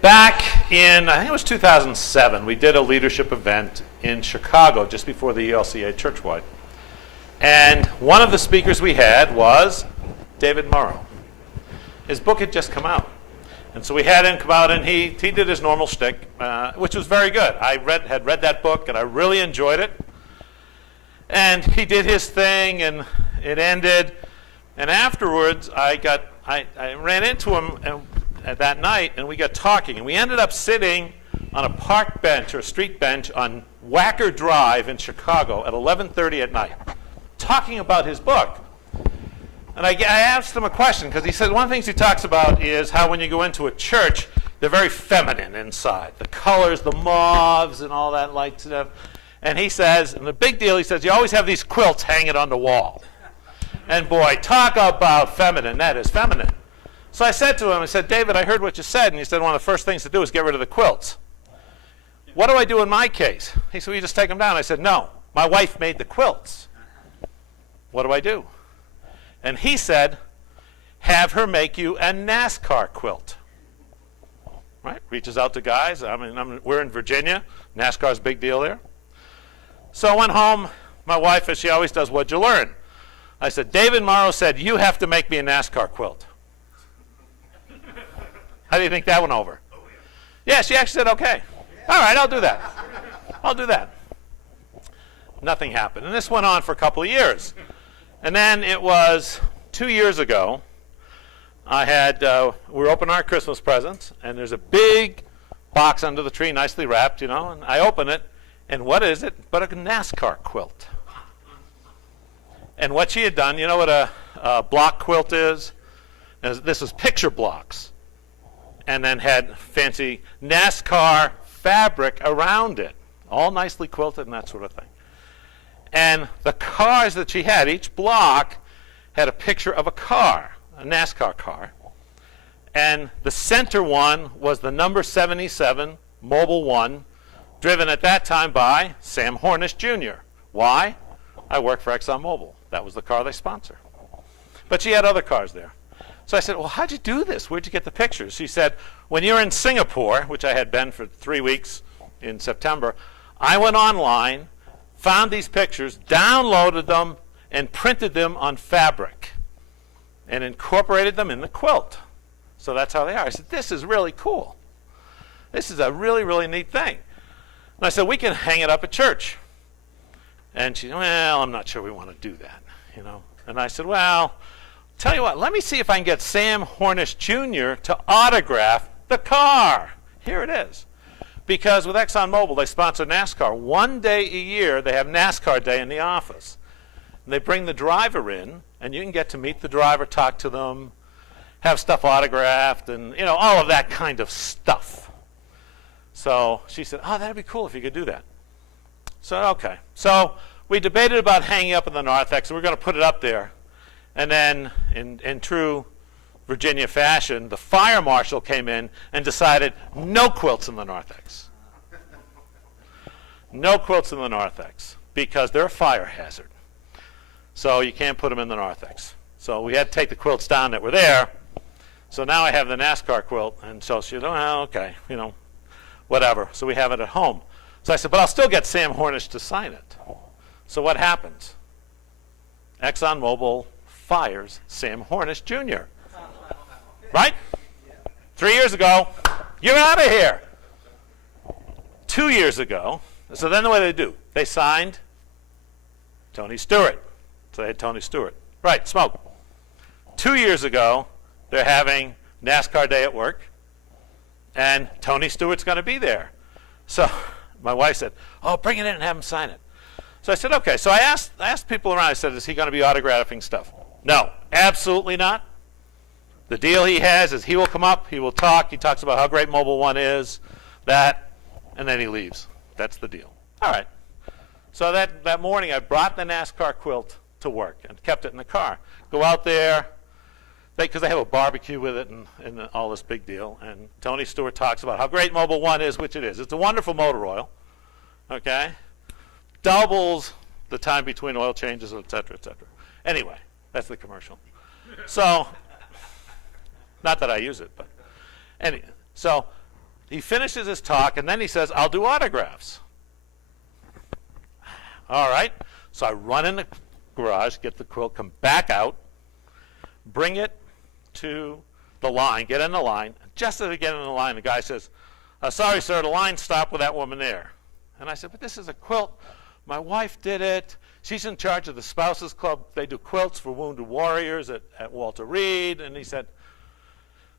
Back in, I think it was 2007, we did a leadership event in Chicago just before the ELCA Churchwide. And one of the speakers we had was David Morrow. His book had just come out. And so we had him come out, and he did his normal shtick, which was very good. I had read that book, and I really enjoyed it. And he did his thing, and it ended. And afterwards, I ran into him that night, and we got talking. And we ended up sitting on a park bench or a street bench on Wacker Drive in Chicago at 11:30 at night, talking about his book. And I asked him a question, because he said one of the things he talks about is how when you go into a church, they're very feminine inside. The colors, the mauves, and all that light stuff. And he says, and the big deal, he says, you always have these quilts hanging on the wall. And boy, talk about feminine. That is feminine. So I said to him, I said, David, I heard what you said. And he said, one of the first things to do is get rid of the quilts. What do I do in my case? He said, well, you just take them down. I said, no, my wife made the quilts. What do I do? And he said, have her make you a NASCAR quilt. Right? Reaches out to guys. We're in Virginia. NASCAR's a big deal there. So I went home. My wife, as she always does, what'd you learn? I said, David Morrow said, you have to make me a NASCAR quilt. How do you think that went over? Yeah, she actually said, okay. All right, I'll do that. I'll do that. Nothing happened. And this went on for a couple of years. And then it was 2 years ago, we were opening our Christmas presents, and there's a big box under the tree, nicely wrapped, and I open it, and what is it but a NASCAR quilt? And what she had done, you know what a block quilt is? This was picture blocks, and then had fancy NASCAR fabric around it, all nicely quilted and that sort of thing. And the cars that she had, each block had a picture of a car, a NASCAR car. And the center one was the number 77 Mobil 1, driven at that time by Sam Hornish Jr. Why? I work for ExxonMobil. That was the car they sponsor. But she had other cars there. So I said, well, how'd you do this? Where'd you get the pictures? She said, when you're in Singapore, which I had been for 3 weeks in September, I went online, found these pictures, downloaded them, and printed them on fabric and incorporated them in the quilt. So that's how they are. I said, this is really cool. This is a really, really neat thing. And I said, we can hang it up at church. And she said, well, I'm not sure we want to do that, And I said, well, tell you what, let me see if I can get Sam Hornish Jr. to autograph the car. Here it is. Because with ExxonMobil, they sponsor NASCAR. One day a year, they have NASCAR Day in the office. And they bring the driver in, and you can get to meet the driver, talk to them, have stuff autographed, and all of that kind of stuff. So she said, oh, that'd be cool if you could do that. So, okay. So we debated about hanging up in the narthex, and we're going to put it up there. And then, in true Virginia fashion, the fire marshal came in and decided no quilts in the narthex. No quilts in the narthex, because they're a fire hazard. So you can't put them in the narthex. So we had to take the quilts down that were there. So now I have the NASCAR quilt, and so she said, oh, okay, whatever. So we have it at home. So I said, but I'll still get Sam Hornish to sign it. So what happens? ExxonMobil fires Sam Hornish Jr. Right? 3 years ago, you're out of here. 2 years ago, so then the way they do, they signed Tony Stewart. So they had Tony Stewart. Right, smoke. 2 years ago, they're having NASCAR Day at work, and Tony Stewart's going to be there. So my wife said, oh, bring it in and have him sign it. So I said, okay. So I asked people around, I said, is he going to be autographing stuff? No, absolutely not. The deal he has is he will come up, he will talk, he talks about how great Mobil 1 is, that, and then he leaves. That's the deal. All right. So that morning I brought the NASCAR quilt to work and kept it in the car. Go out there, because they have a barbecue with it and all this big deal. And Tony Stewart talks about how great Mobil 1 is, which it is. It's a wonderful motor oil, okay? Doubles the time between oil changes, et cetera, et cetera. Anyway, that's the commercial. So, not that I use it, but anyway. So he finishes his talk, and then he says, I'll do autographs. All right. So I run in the garage, get the quilt, come back out, bring it to the line, get in the line. Just as I get in the line, the guy says, sorry, sir, the line stopped with that woman there. And I said, but this is a quilt. My wife did it. She's in charge of the Spouses Club. They do quilts for wounded warriors at Walter Reed. And he said,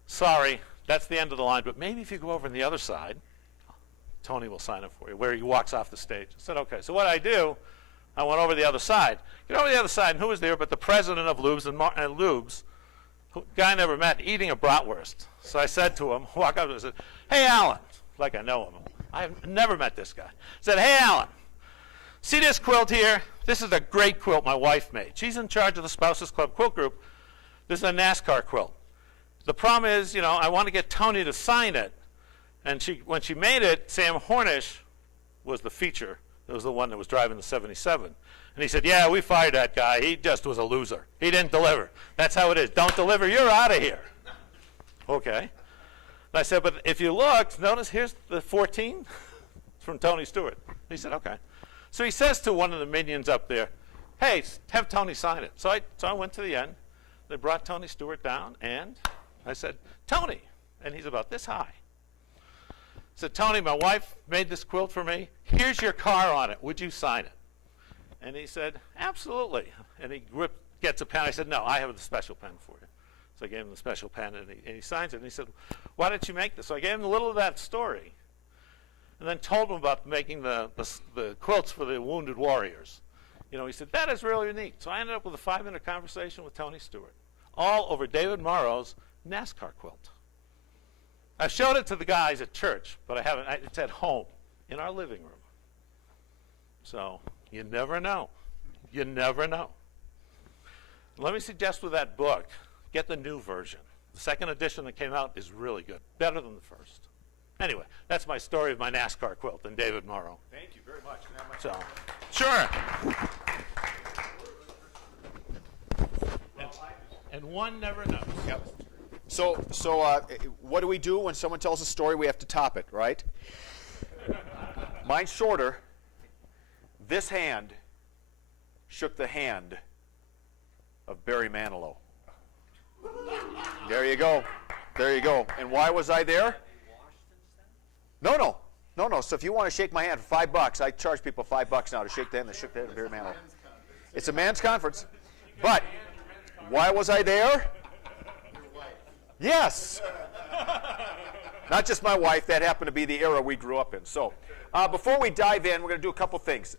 sorry, that's the end of the line, but maybe if you go over on the other side, Tony will sign it for you, where he walks off the stage. I said, okay. So what I do, I went over the other side. Get over the other side, and who was there but the president of Lubes and Lubes, guy I never met, eating a bratwurst. So I said to him, walk up to him and said, hey, Alan, like I know him. I've never met this guy. I said, hey, Alan, see this quilt here? This is a great quilt my wife made. She's in charge of the Spouses Club quilt group. This is a NASCAR quilt. The problem is, you know, I want to get Tony to sign it. And when she made it, Sam Hornish was the feature. It was the one that was driving the 77. And he said, yeah, we fired that guy. He just was a loser. He didn't deliver. That's how it is. Don't deliver, you're out of here. Okay. And I said, but if you look, notice here's the 14 from Tony Stewart. He said, okay. So he says to one of the minions up there, hey, have Tony sign it. So I went to the end. They brought Tony Stewart down, and I said, Tony. And he's about this high. I said, Tony, my wife made this quilt for me. Here's your car on it. Would you sign it? And he said, absolutely. And he gets a pen. I said, no, I have the special pen for you. So I gave him the special pen, and he signs it. And he said, why did you make this? So I gave him a little of that story, and then told him about making the quilts for the wounded warriors. You know, he said, that is really neat. So I ended up with a 5-minute conversation with Tony Stewart, all over David Morrow's NASCAR quilt. I've showed it to the guys at church, but I haven't. It's at home, in our living room. So you never know. You never know. Let me suggest with that book, get the new version. The second edition that came out is really good, better than the first. Anyway, that's my story of my NASCAR quilt and David Morrow. Thank you very much. So, sure. And one never knows. Yep. So what do we do when someone tells a story? We have to top it, right? Mine's shorter. This hand shook the hand of Barry Manilow. There you go. There you go. And why was I there? No. So if you want to shake my hand for $5, I charge people $5 now to shake the hand that shook the hand of Barry Manilow. It's a man's conference. But why was I there? Yes. Not just my wife. That happened to be the era we grew up in. So before we dive in, we're going to do a couple things.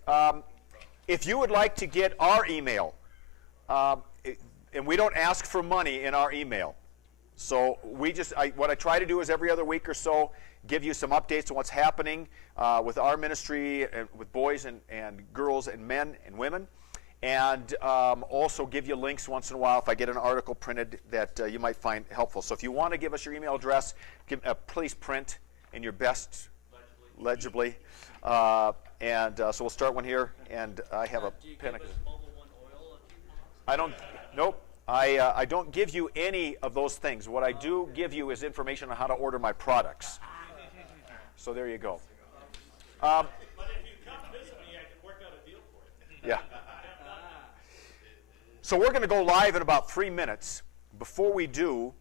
If you would like to get our email, and we don't ask for money in our email. So what I try to do is every other week or so give you some updates on what's happening with our ministry, and with boys and girls and men and women. And also give you links once in a while if I get an article printed that you might find helpful. So if you want to give us your email address, please print in your best legibly. So we'll start one here, and I have a pen. I don't. Nope. I don't give you any of those things. What I do give you is information on how to order my products. So there you go. But if you come visit me, I can work out a deal for you. Yeah. So we're going to go live in about 3 minutes. Before we do,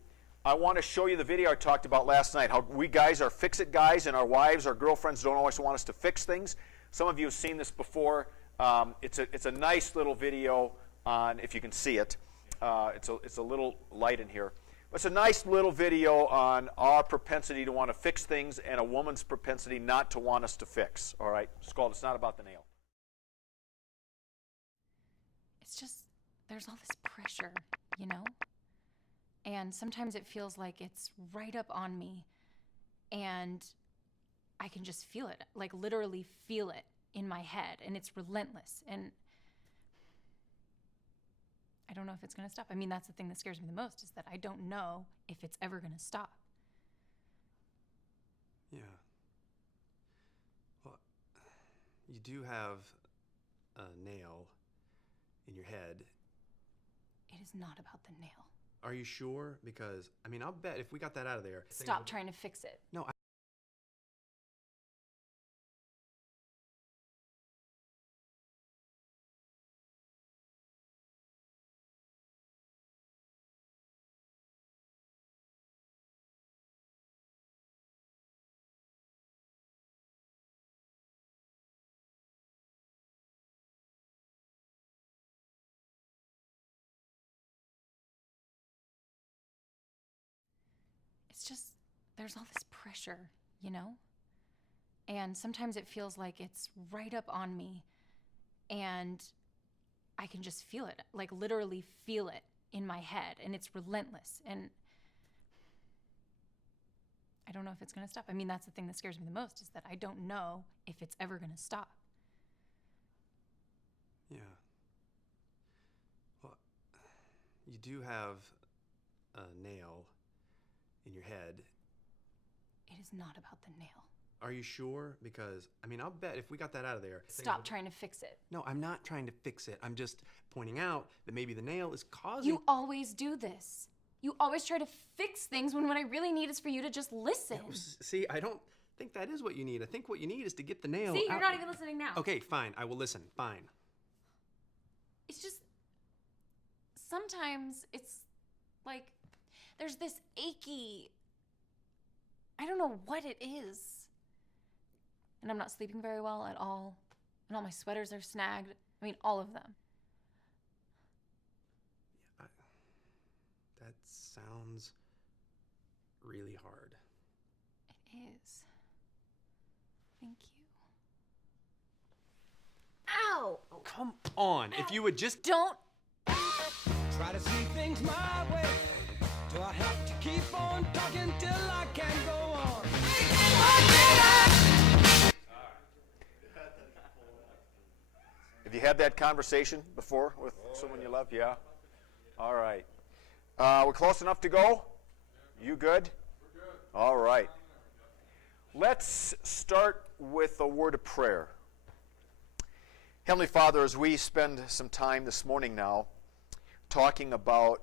I want to show you the video I talked about last night, how we guys are fix-it guys, and our wives, our girlfriends don't always want us to fix things. Some of you have seen this before. It's a nice little video on, if you can see it. It's a little light in here. It's a nice little video on our propensity to want to fix things and a woman's propensity not to want us to fix. All right? It's called It's Not About the Nail. It's just, there's all this pressure, you know? And sometimes it feels like it's right up on me, and I can just feel it, like literally feel it in my head, and it's relentless, and I don't know if it's going to stop. I mean, that's the thing that scares me the most, is that I don't know if it's ever going to stop. Yeah. Well, you do have a nail in your head. It is not about the nail. Are you sure? Because, I mean, I'll bet if we got that out of there... Stop trying to fix it. No, It's just, there's all this pressure, you know? And sometimes it feels like it's right up on me. And I can just feel it, like literally feel it in my head. And it's relentless. And I don't know if it's going to stop. I mean, that's the thing that scares me the most, is that I don't know if it's ever going to stop. Yeah. Well, you do have a nail in your head. It is not about the nail. Are you sure? Because, I mean, I'll bet if we got that out of there... Stop trying to fix it. No, I'm not trying to fix it. I'm just pointing out that maybe the nail is causing... You always do this. You always try to fix things when what I really need is for you to just listen. Yeah, see, I don't think that is what you need. I think what you need is to get the nail See, out. you're not even listening now. Okay, fine. I will listen. Fine. It's just... Sometimes it's like there's this achy... I don't know what it is. And I'm not sleeping very well at all. And all my sweaters are snagged. I mean, all of them. Yeah, that sounds really hard. It is. Thank you. Ow! Oh, come on. If you would just... Don't... Try to see things my way. Do I have to keep on talking till I can go on? Have you had that conversation before with someone you love? Yeah? All right. We're close enough to go? You good? We're good. All right. Let's start with a word of prayer. Heavenly Father, as we spend some time this morning now talking about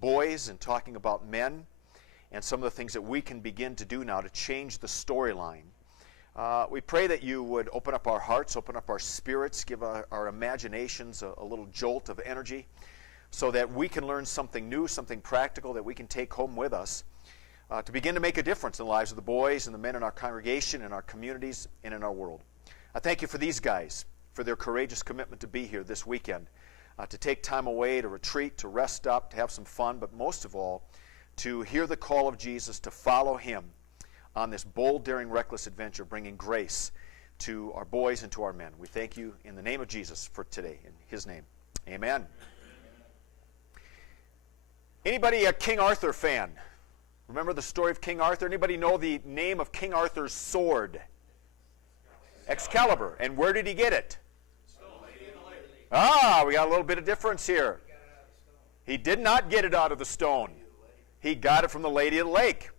boys and talking about men and some of the things that we can begin to do now to change the storyline, we pray that you would open up our hearts, open up our spirits, give our imaginations a little jolt of energy so that we can learn something new, something practical that we can take home with us to begin to make a difference in the lives of the boys and the men in our congregation, in our communities, and in our world. I thank you for these guys, for their courageous commitment to be here this weekend, to take time away, to retreat, to rest up, to have some fun, but most of all, to hear the call of Jesus, to follow him on this bold, daring, reckless adventure, bringing grace to our boys and to our men. We thank you in the name of Jesus for today. In his name, amen. Anybody a King Arthur fan? Remember the story of King Arthur? Anybody know the name of King Arthur's sword? Excalibur. And where did he get it? Ah, we got a little bit of difference here. He did not get it out of the stone. He got it from the Lady of the Lake.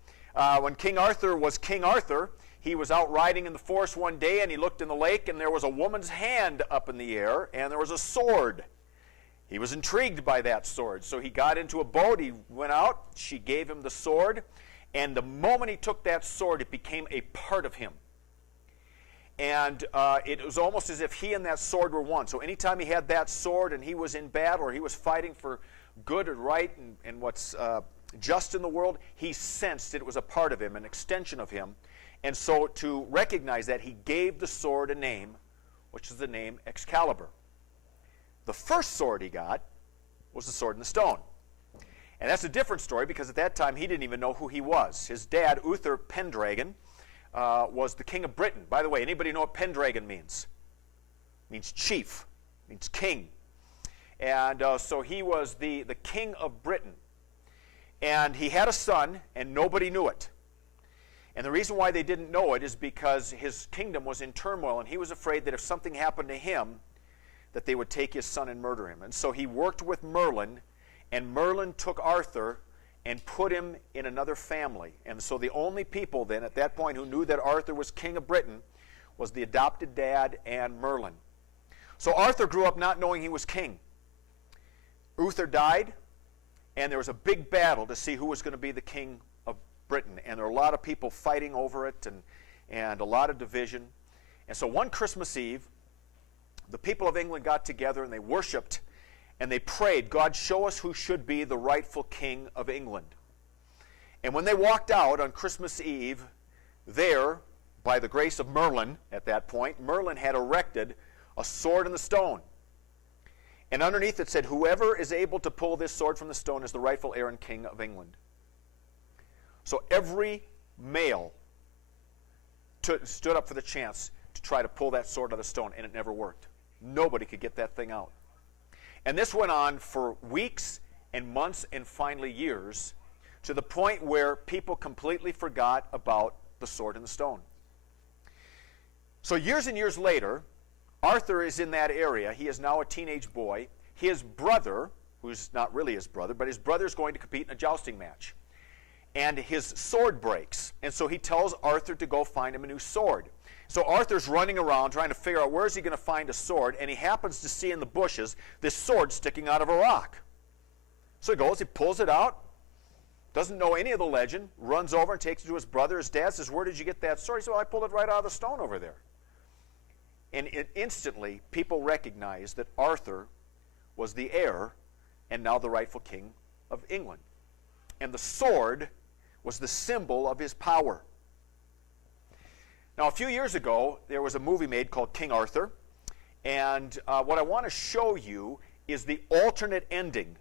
When King Arthur was King Arthur, he was out riding in the forest one day, and he looked in the lake, and there was a woman's hand up in the air, and there was a sword. He was intrigued by that sword, so he got into a boat, he went out, she gave him the sword, and the moment he took that sword, it became a part of him. And it was almost as if he and that sword were one. So anytime he had that sword and he was in battle or he was fighting for good or right and what's just in the world, he sensed that it was a part of him, an extension of him. And so to recognize that, he gave the sword a name, which is the name Excalibur. The first sword he got was the sword in the stone. And that's a different story because at that time he didn't even know who he was. His dad, Uther Pendragon, was the king of Britain. By the way, anybody know what Pendragon means? It means chief, it means king. And so he was the king of Britain. And he had a son, and nobody knew it. And the reason why they didn't know it is because his kingdom was in turmoil, and he was afraid that if something happened to him, that they would take his son and murder him. And so he worked with Merlin, and Merlin took Arthur and put him in another family. And so the only people then at that point who knew that Arthur was king of Britain was the adopted dad and Merlin. So Arthur grew up not knowing he was king. Uther died, and there was a big battle to see who was going to be the king of Britain. And there were a lot of people fighting over it and a lot of division. And so one Christmas Eve, the people of England got together and they worshiped and they prayed, God, show us who should be the rightful king of England. And when they walked out on Christmas Eve, there, by the grace of Merlin at that point, Merlin had erected a sword in the stone. And underneath it said, whoever is able to pull this sword from the stone is the rightful heir and king of England. So every male stood up for the chance to try to pull that sword out of the stone, and it never worked. Nobody could get that thing out. And this went on for weeks and months and finally years, to the point where people completely forgot about the sword and the stone. So years and years later, Arthur is in that area. He is now a teenage boy. His brother, who's not really his brother, but his brother is going to compete in a jousting match. And his sword breaks. And so he tells Arthur to go find him a new sword. So Arthur's running around trying to figure out where is he going to find a sword, and he happens to see in the bushes this sword sticking out of a rock. So he goes, he pulls it out, doesn't know any of the legend, runs over and takes it to his brother. His dad says, "Where did you get that sword?" He said, "Well, I pulled it right out of the stone over there." And instantly, people recognized that Arthur was the heir and now the rightful king of England. And the sword was the symbol of his power. Now, a few years ago, there was a movie made called King Arthur. And what I want to show you is the alternate ending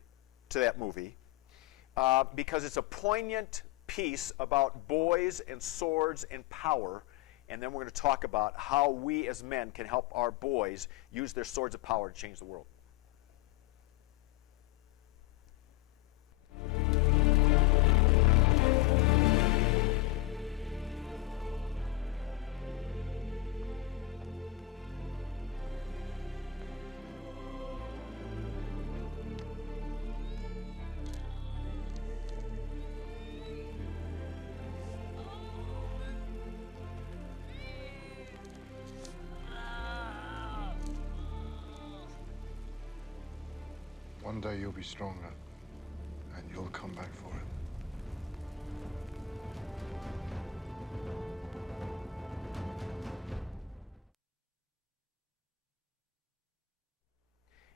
to that movie, because it's a poignant piece about boys and swords and power. And then we're going to talk about how we as men can help our boys use their swords of power to change the world. One day you'll be stronger, and you'll come back for it.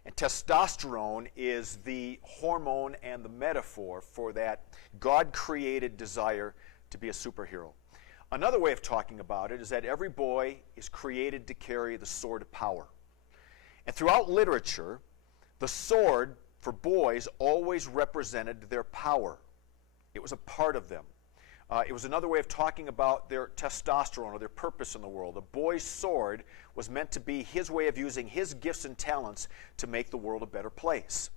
And testosterone is the hormone and the metaphor for that God-created desire to be a superhero. Another way of talking about it is that every boy is created to carry the sword of power. And throughout literature, the sword for boys always represented their power. It was a part of them. It was another way of talking about their testosterone or their purpose in the world. A boy's sword was meant to be his way of using his gifts and talents to make the world a better place.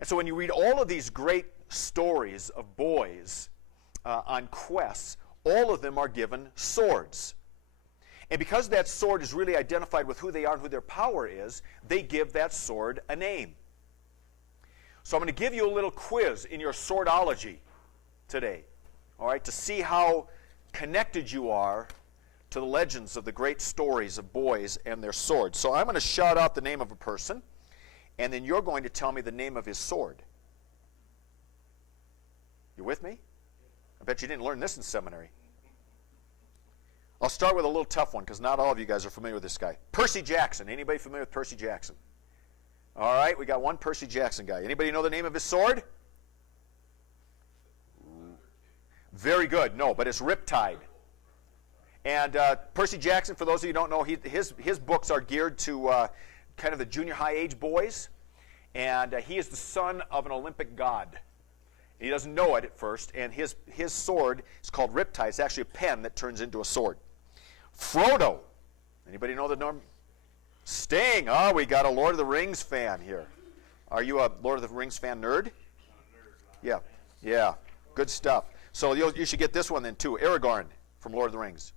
And so when you read all of these great stories of boys on quests, all of them are given swords. And because that sword is really identified with who they are and who their power is, they give that sword a name. So I'm going to give you a little quiz in your swordology today, all right, to see how connected you are to the legends of the great stories of boys and their swords. So I'm going to shout out the name of a person, and then you're going to tell me the name of his sword. You with me? I bet you didn't learn this in seminary. I'll start with a little tough one because not all of you guys are familiar with this guy. Percy Jackson. Anybody familiar with Percy Jackson? All right, we got one Percy Jackson guy. Anybody know the name of his sword? Very good. No, but it's Riptide. And Percy Jackson, for those of you who don't know, his books are geared to kind of the junior high age boys. And he is the son of an Olympic god. He doesn't know it at first. And his sword is called Riptide. It's actually a pen that turns into a sword. Frodo. Anybody know the norm? Sting. Oh, we got a Lord of the Rings fan here. Are you a Lord of the Rings fan nerd? Yeah. Yeah. Good stuff. So you should get this one then too. Aragorn from Lord of the Rings.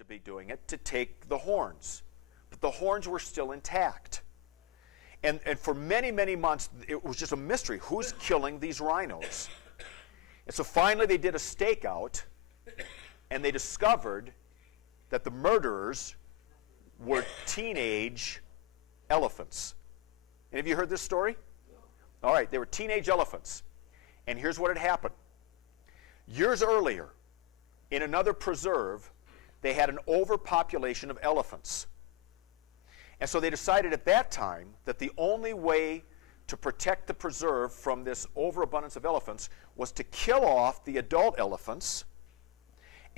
to be doing it, to take the horns. But the horns were still intact. And for many, many months, it was just a mystery. Who's killing these rhinos? And so finally they did a stakeout, and they discovered that the murderers were teenage elephants. Any of you heard this story? All right, they were teenage elephants. And here's what had happened. Years earlier, in another preserve, they had an overpopulation of elephants. And so they decided at that time that the only way to protect the preserve from this overabundance of elephants was to kill off the adult elephants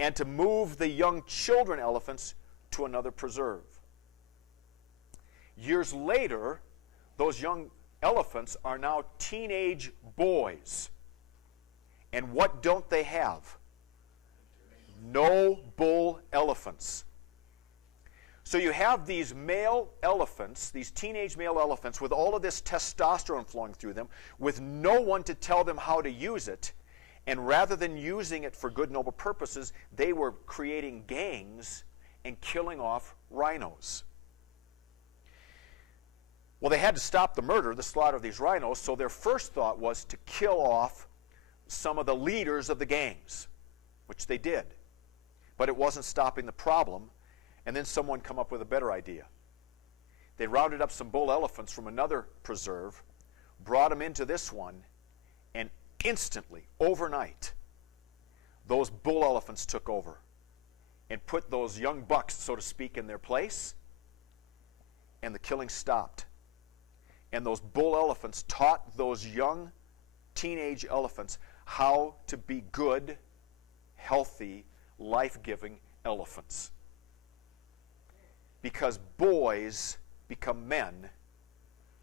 and to move the young children elephants to another preserve. Years later, those young elephants are now teenage boys. And what don't they have? No bull elephants. So you have these male elephants, these teenage male elephants, with all of this testosterone flowing through them, with no one to tell them how to use it. And rather than using it for good, noble purposes, they were creating gangs and killing off rhinos. Well, they had to stop the murder, the slaughter of these rhinos, so their first thought was to kill off some of the leaders of the gangs, which they did. But it wasn't stopping the problem. And then someone come up with a better idea. They rounded up some bull elephants from another preserve, brought them into this one, and instantly, overnight, those bull elephants took over and put those young bucks, so to speak, in their place, and the killing stopped. And those bull elephants taught those young teenage elephants how to be good, healthy, life-giving elephants. Because boys become men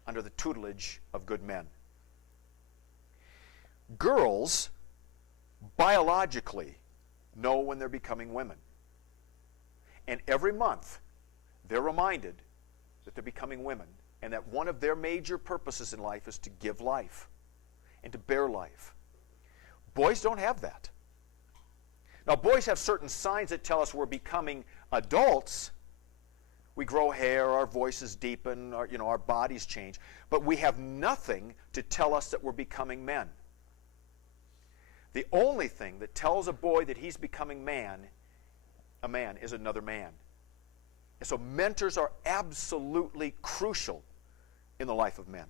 under the tutelage of good men. Girls biologically know when they're becoming women. And every month they're reminded that they're becoming women and that one of their major purposes in life is to give life and to bear life. Boys don't have that. Now, boys have certain signs that tell us we're becoming adults. We grow hair, our voices deepen, our bodies change. But we have nothing to tell us that we're becoming men. The only thing that tells a boy that he's becoming a man, is another man. And so mentors are absolutely crucial in the life of men.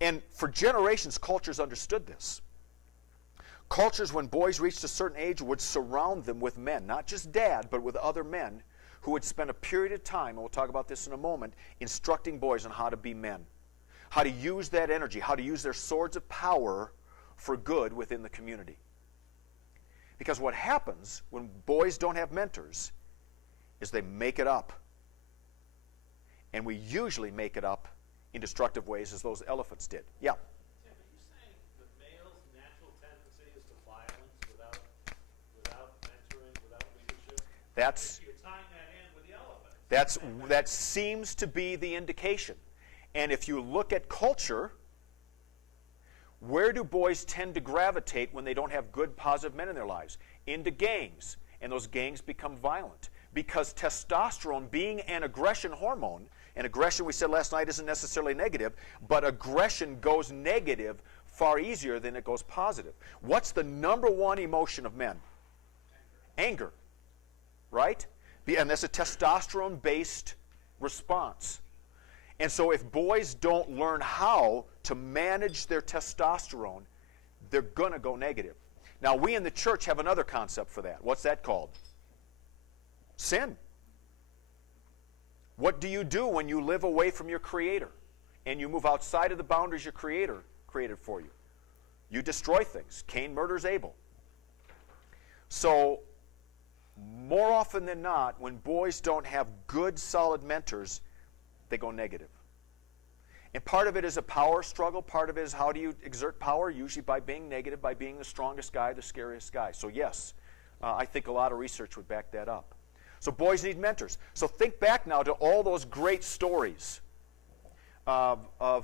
And for generations, cultures understood this. Cultures, when boys reached a certain age, would surround them with men, not just dad, but with other men who would spend a period of time, and we'll talk about this in a moment, instructing boys on how to be men, how to use that energy, how to use their swords of power for good within the community. Because what happens when boys don't have mentors is they make it up. And we usually make it up in destructive ways, as those elephants did. Yeah? Tim, are you saying the male's natural tendency is to violence without mentoring, without leadership? You're tying that in with the elephants. That seems to be the indication. And if you look at culture, where do boys tend to gravitate when they don't have good, positive men in their lives? Into gangs. And those gangs become violent. Because testosterone, being an aggression hormone, and aggression, we said last night, isn't necessarily negative, but aggression goes negative far easier than it goes positive. What's the number one emotion of men? Anger. Right? And that's a testosterone-based response. And so if boys don't learn how to manage their testosterone, they're going to go negative. Now, we in the church have another concept for that. What's that called? Sin. What do you do when you live away from your Creator and you move outside of the boundaries your Creator created for you? You destroy things. Cain murders Abel. So, more often than not, when boys don't have good, solid mentors, they go negative. And part of it is a power struggle. Part of it is how do you exert power? Usually by being negative, by being the strongest guy, the scariest guy. So yes, I think a lot of research would back that up. So boys need mentors. So think back now to all those great stories of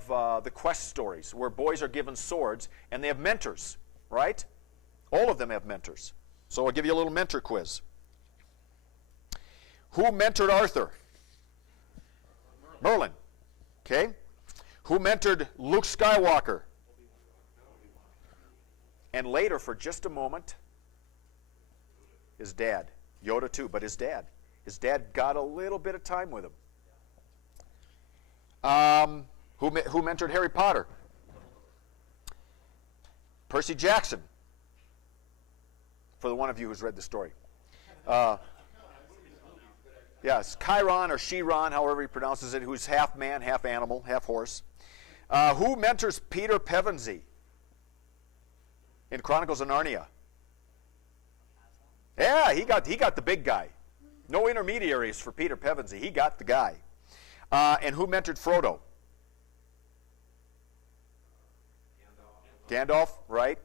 the quest stories where boys are given swords and they have mentors, right? All of them have mentors. So I'll give you a little mentor quiz. Who mentored Arthur? Merlin. Okay. Who mentored Luke Skywalker? And later, for just a moment, his dad. Yoda too, but his dad. His dad got a little bit of time with him. Who mentored Harry Potter? Percy Jackson. For the one of you who's read the story. Yes, Chiron or Chiron, however he pronounces it, who's half man, half animal, half horse. Who mentors Peter Pevensey in Chronicles of Narnia? Yeah, he got the big guy. No intermediaries for Peter Pevensey. He got the guy. And who mentored Frodo? Gandalf, right?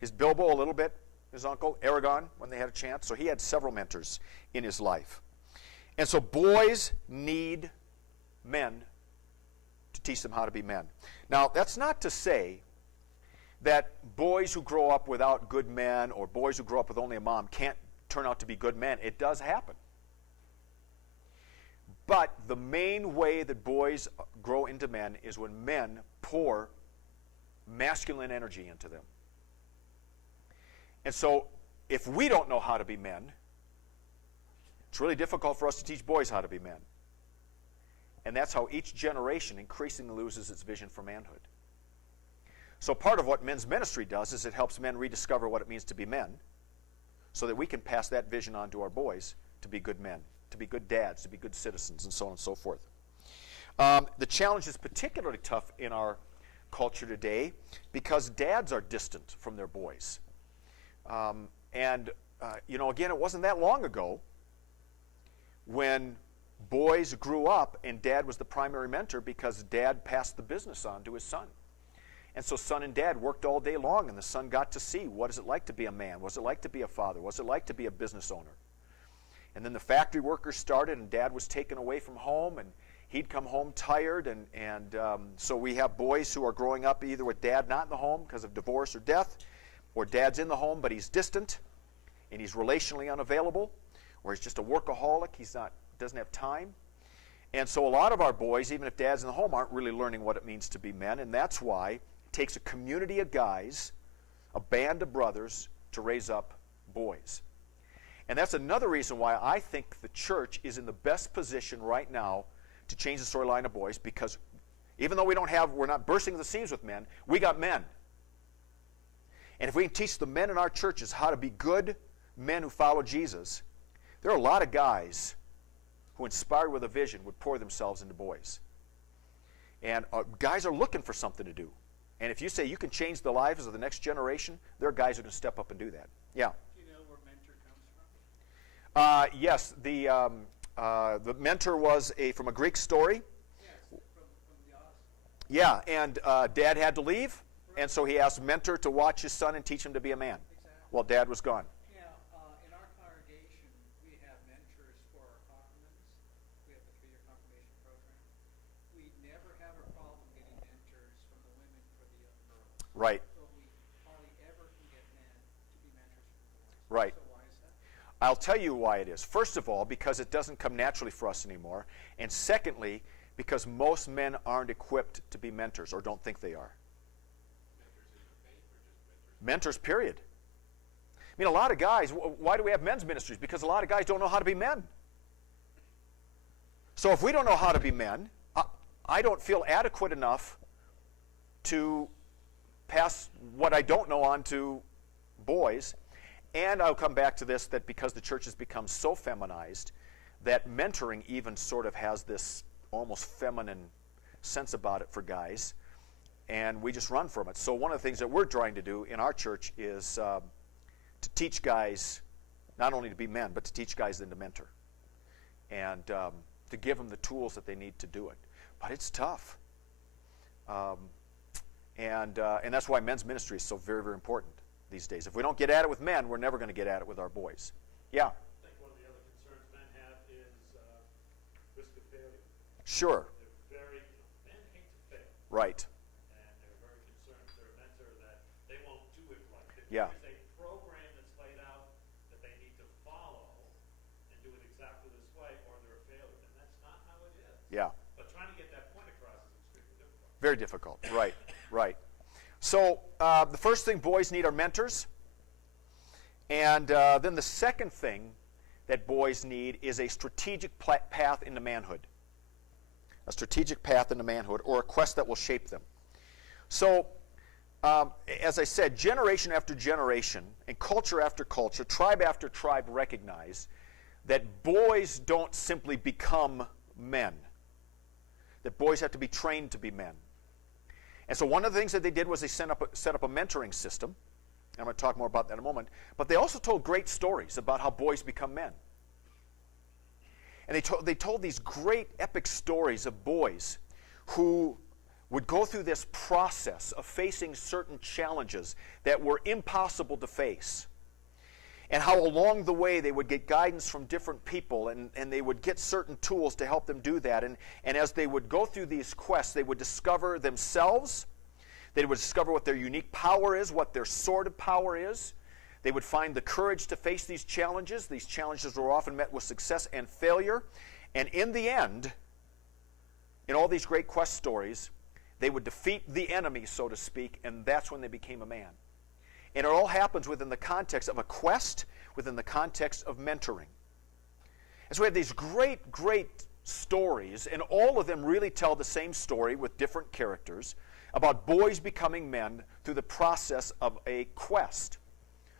His Bilbo a little bit. His uncle, Aragorn, when they had a chance. So he had several mentors in his life. And so boys need men to teach them how to be men. Now, that's not to say that boys who grow up without good men or boys who grow up with only a mom can't turn out to be good men. It does happen. But the main way that boys grow into men is when men pour masculine energy into them. And so if we don't know how to be men, it's really difficult for us to teach boys how to be men. And that's how each generation increasingly loses its vision for manhood. So part of what men's ministry does is it helps men rediscover what it means to be men so that we can pass that vision on to our boys to be good men, to be good dads, to be good citizens, and so on and so forth. The challenge is particularly tough in our culture today because dads are distant from their boys. Again, it wasn't that long ago when boys grew up and dad was the primary mentor because dad passed the business on to his son. And so son and dad worked all day long, and the son got to see what is it like to be a man, what is it like to be a father, what is it like to be a business owner. And then the factory workers started, and dad was taken away from home, and he'd come home tired, and so we have boys who are growing up either with dad not in the home because of divorce or death, or dad's in the home but he's distant, and he's relationally unavailable, or he's just a workaholic, doesn't have time. And so a lot of our boys, even if dad's in the home, aren't really learning what it means to be men, and that's why it takes a community of guys, a band of brothers, to raise up boys. And that's another reason why I think the church is in the best position right now to change the storyline of boys, because even though we're not bursting at the seams with men, we got men. And if we can teach the men in our churches how to be good men who follow Jesus, there are a lot of guys who, inspired with a vision, would pour themselves into boys. And guys are looking for something to do. And if you say you can change the lives of the next generation, there are guys who can step up and do that. Yeah. Do you know where mentor comes from? Yes, the mentor was from a Greek story. Yes, from the Odyssey. Yeah, and dad had to leave, and so he asked mentor to watch his son and teach him to be a man. Exactly. While dad was gone. Yeah, in our congregation, we have mentors for our confirmants. We have the 3-year confirmation program. We never have a problem getting mentors from the women for the young girls. Right. So we hardly ever can get men to be mentors for the boys. Right. So why is that? I'll tell you why it is. First of all, because it doesn't come naturally for us anymore. And secondly, because most men aren't equipped to be mentors or don't think they are. Mentors, period. I mean, a lot of guys, why do we have men's ministries? Because a lot of guys don't know how to be men. So if we don't know how to be men, I don't feel adequate enough to pass what I don't know on to boys. And I'll come back to this, that because the church has become so feminized, that mentoring even sort of has this almost feminine sense about it for guys, and we just run from it. So one of the things that we're trying to do in our church is to teach guys not only to be men, but to teach guys then to mentor, and to give them the tools that they need to do it. But it's tough, and that's why men's ministry is so very, very important these days. If we don't get at it with men, we're never going to get at it with our boys. Yeah? I think one of the other concerns men have is risk of failure. Sure. They're very, men hate to fail. Right. And they're very concerned if they're a mentor that they won't do it right. If Yeah. there's a program that's laid out that they need to follow and do it exactly this way, Very difficult. Right, right. So the first thing boys need are mentors. And then the second thing that boys need is a strategic path into manhood. A strategic path into manhood, or a quest that will shape them. So, as I said, generation after generation, and culture after culture, tribe after tribe recognize that boys don't simply become men. That boys have to be trained to be men. And so one of the things that they did was they set up a mentoring system. I'm going to talk more about that in a moment. But they also told great stories about how boys become men. And they told these great epic stories of boys who would go through this process of facing certain challenges that were impossible to face. And how along the way they would get guidance from different people, and they would get certain tools to help them do that. And as they would go through these quests, they would discover themselves. They would discover what their unique power is, what their sort of power is. They would find the courage to face these challenges. These challenges were often met with success and failure. And in the end, in all these great quest stories, they would defeat the enemy, so to speak, and that's when they became a man. And it all happens within the context of a quest, within the context of mentoring. And so we have these great, great stories, and all of them really tell the same story with different characters about boys becoming men through the process of a quest.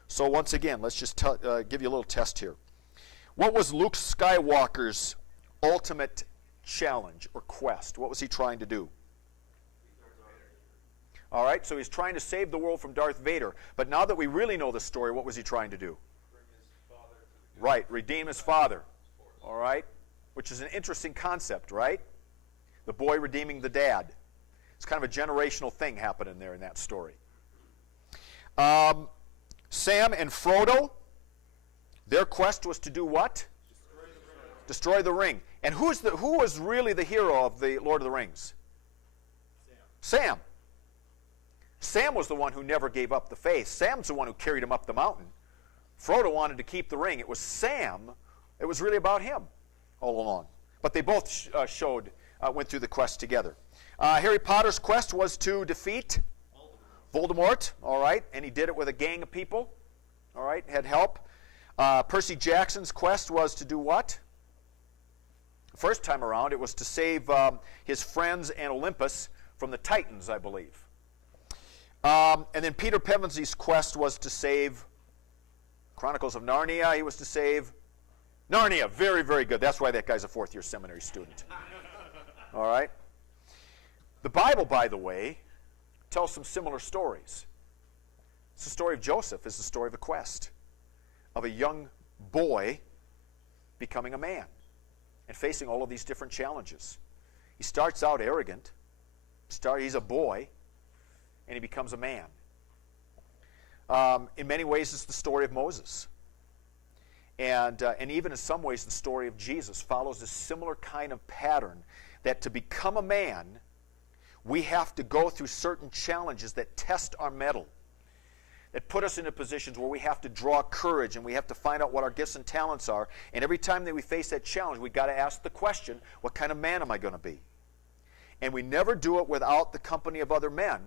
So once again, let's just give you a little test here. What was Luke Skywalker's ultimate challenge or quest? What was he trying to do? All right, so he's trying to save the world from Darth Vader. But now that we really know the story, what was he trying to do? Right, redeem his father. All right, which is an interesting concept, right? The boy redeeming the dad. It's kind of a generational thing happening there in that story. Sam and Frodo, their quest was to do what? Destroy the ring. And who was really the hero of the Lord of the Rings? Sam. Sam was the one who never gave up the faith. Sam's the one who carried him up the mountain. Frodo wanted to keep the ring. It was Sam. It was really about him all along. But they both went through the quest together. Harry Potter's quest was to defeat Voldemort, all right, and he did it with a gang of people, all right, had help. Percy Jackson's quest was to do what? First time around, it was to save his friends and Olympus from the Titans, I believe. And then Peter Pevensy's quest was to save Chronicles of Narnia. He was to save Narnia. Very, very good. That's why that guy's a fourth-year seminary student. All right? The Bible, by the way, tells some similar stories. It's the story of Joseph. It's the story of a quest of a young boy becoming a man and facing all of these different challenges. He starts out arrogant. He's a boy. And he becomes a man. In many ways, it's the story of Moses. And even in some ways, the story of Jesus follows a similar kind of pattern, that to become a man, we have to go through certain challenges that test our mettle, that put us into positions where we have to draw courage and we have to find out what our gifts and talents are. And every time that we face that challenge, we've got to ask the question, what kind of man am I going to be? And we never do it without the company of other men.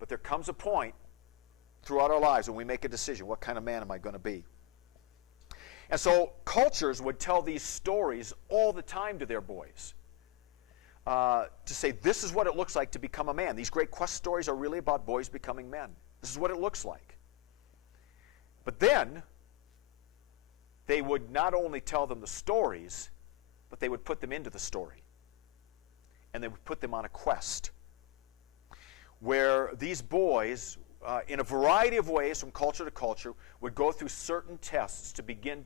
But there comes a point throughout our lives when we make a decision, what kind of man am I going to be? And so cultures would tell these stories all the time to their boys. To say, this is what it looks like to become a man. These great quest stories are really about boys becoming men. This is what it looks like. But then, they would not only tell them the stories, but they would put them into the story. And they would put them on a quest, where these boys, in a variety of ways from culture to culture, would go through certain tests to begin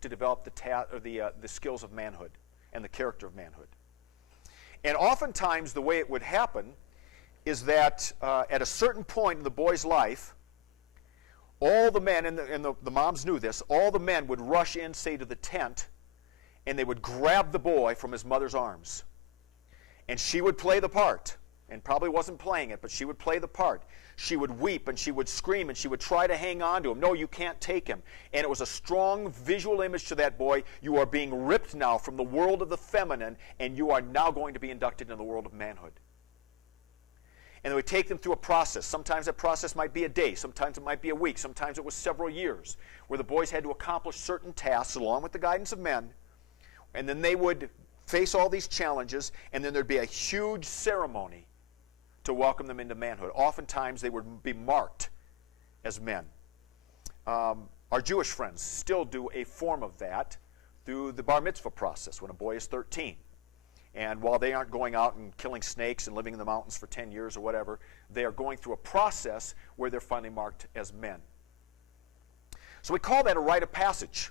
to develop the skills of manhood and the character of manhood. And oftentimes the way it would happen is that at a certain point in the boy's life, all the men, and the moms knew this, all the men would rush in, say, to the tent, and they would grab the boy from his mother's arms. And she would play the part. And probably wasn't playing it, but she would play the part. She would weep and she would scream and she would try to hang on to him. No, you can't take him. And it was a strong visual image to that boy. You are being ripped now from the world of the feminine, and you are now going to be inducted into the world of manhood. And they would take them through a process. Sometimes that process might be a day. Sometimes it might be a week. Sometimes it was several years, where the boys had to accomplish certain tasks along with the guidance of men. And then they would face all these challenges, and then there'd be a huge ceremony to welcome them into manhood. Oftentimes they would be marked as men. Our Jewish friends still do a form of that through the bar mitzvah process when a boy is 13. And while they aren't going out and killing snakes and living in the mountains for 10 years or whatever, they are going through a process where they're finally marked as men. So we call that a rite of passage.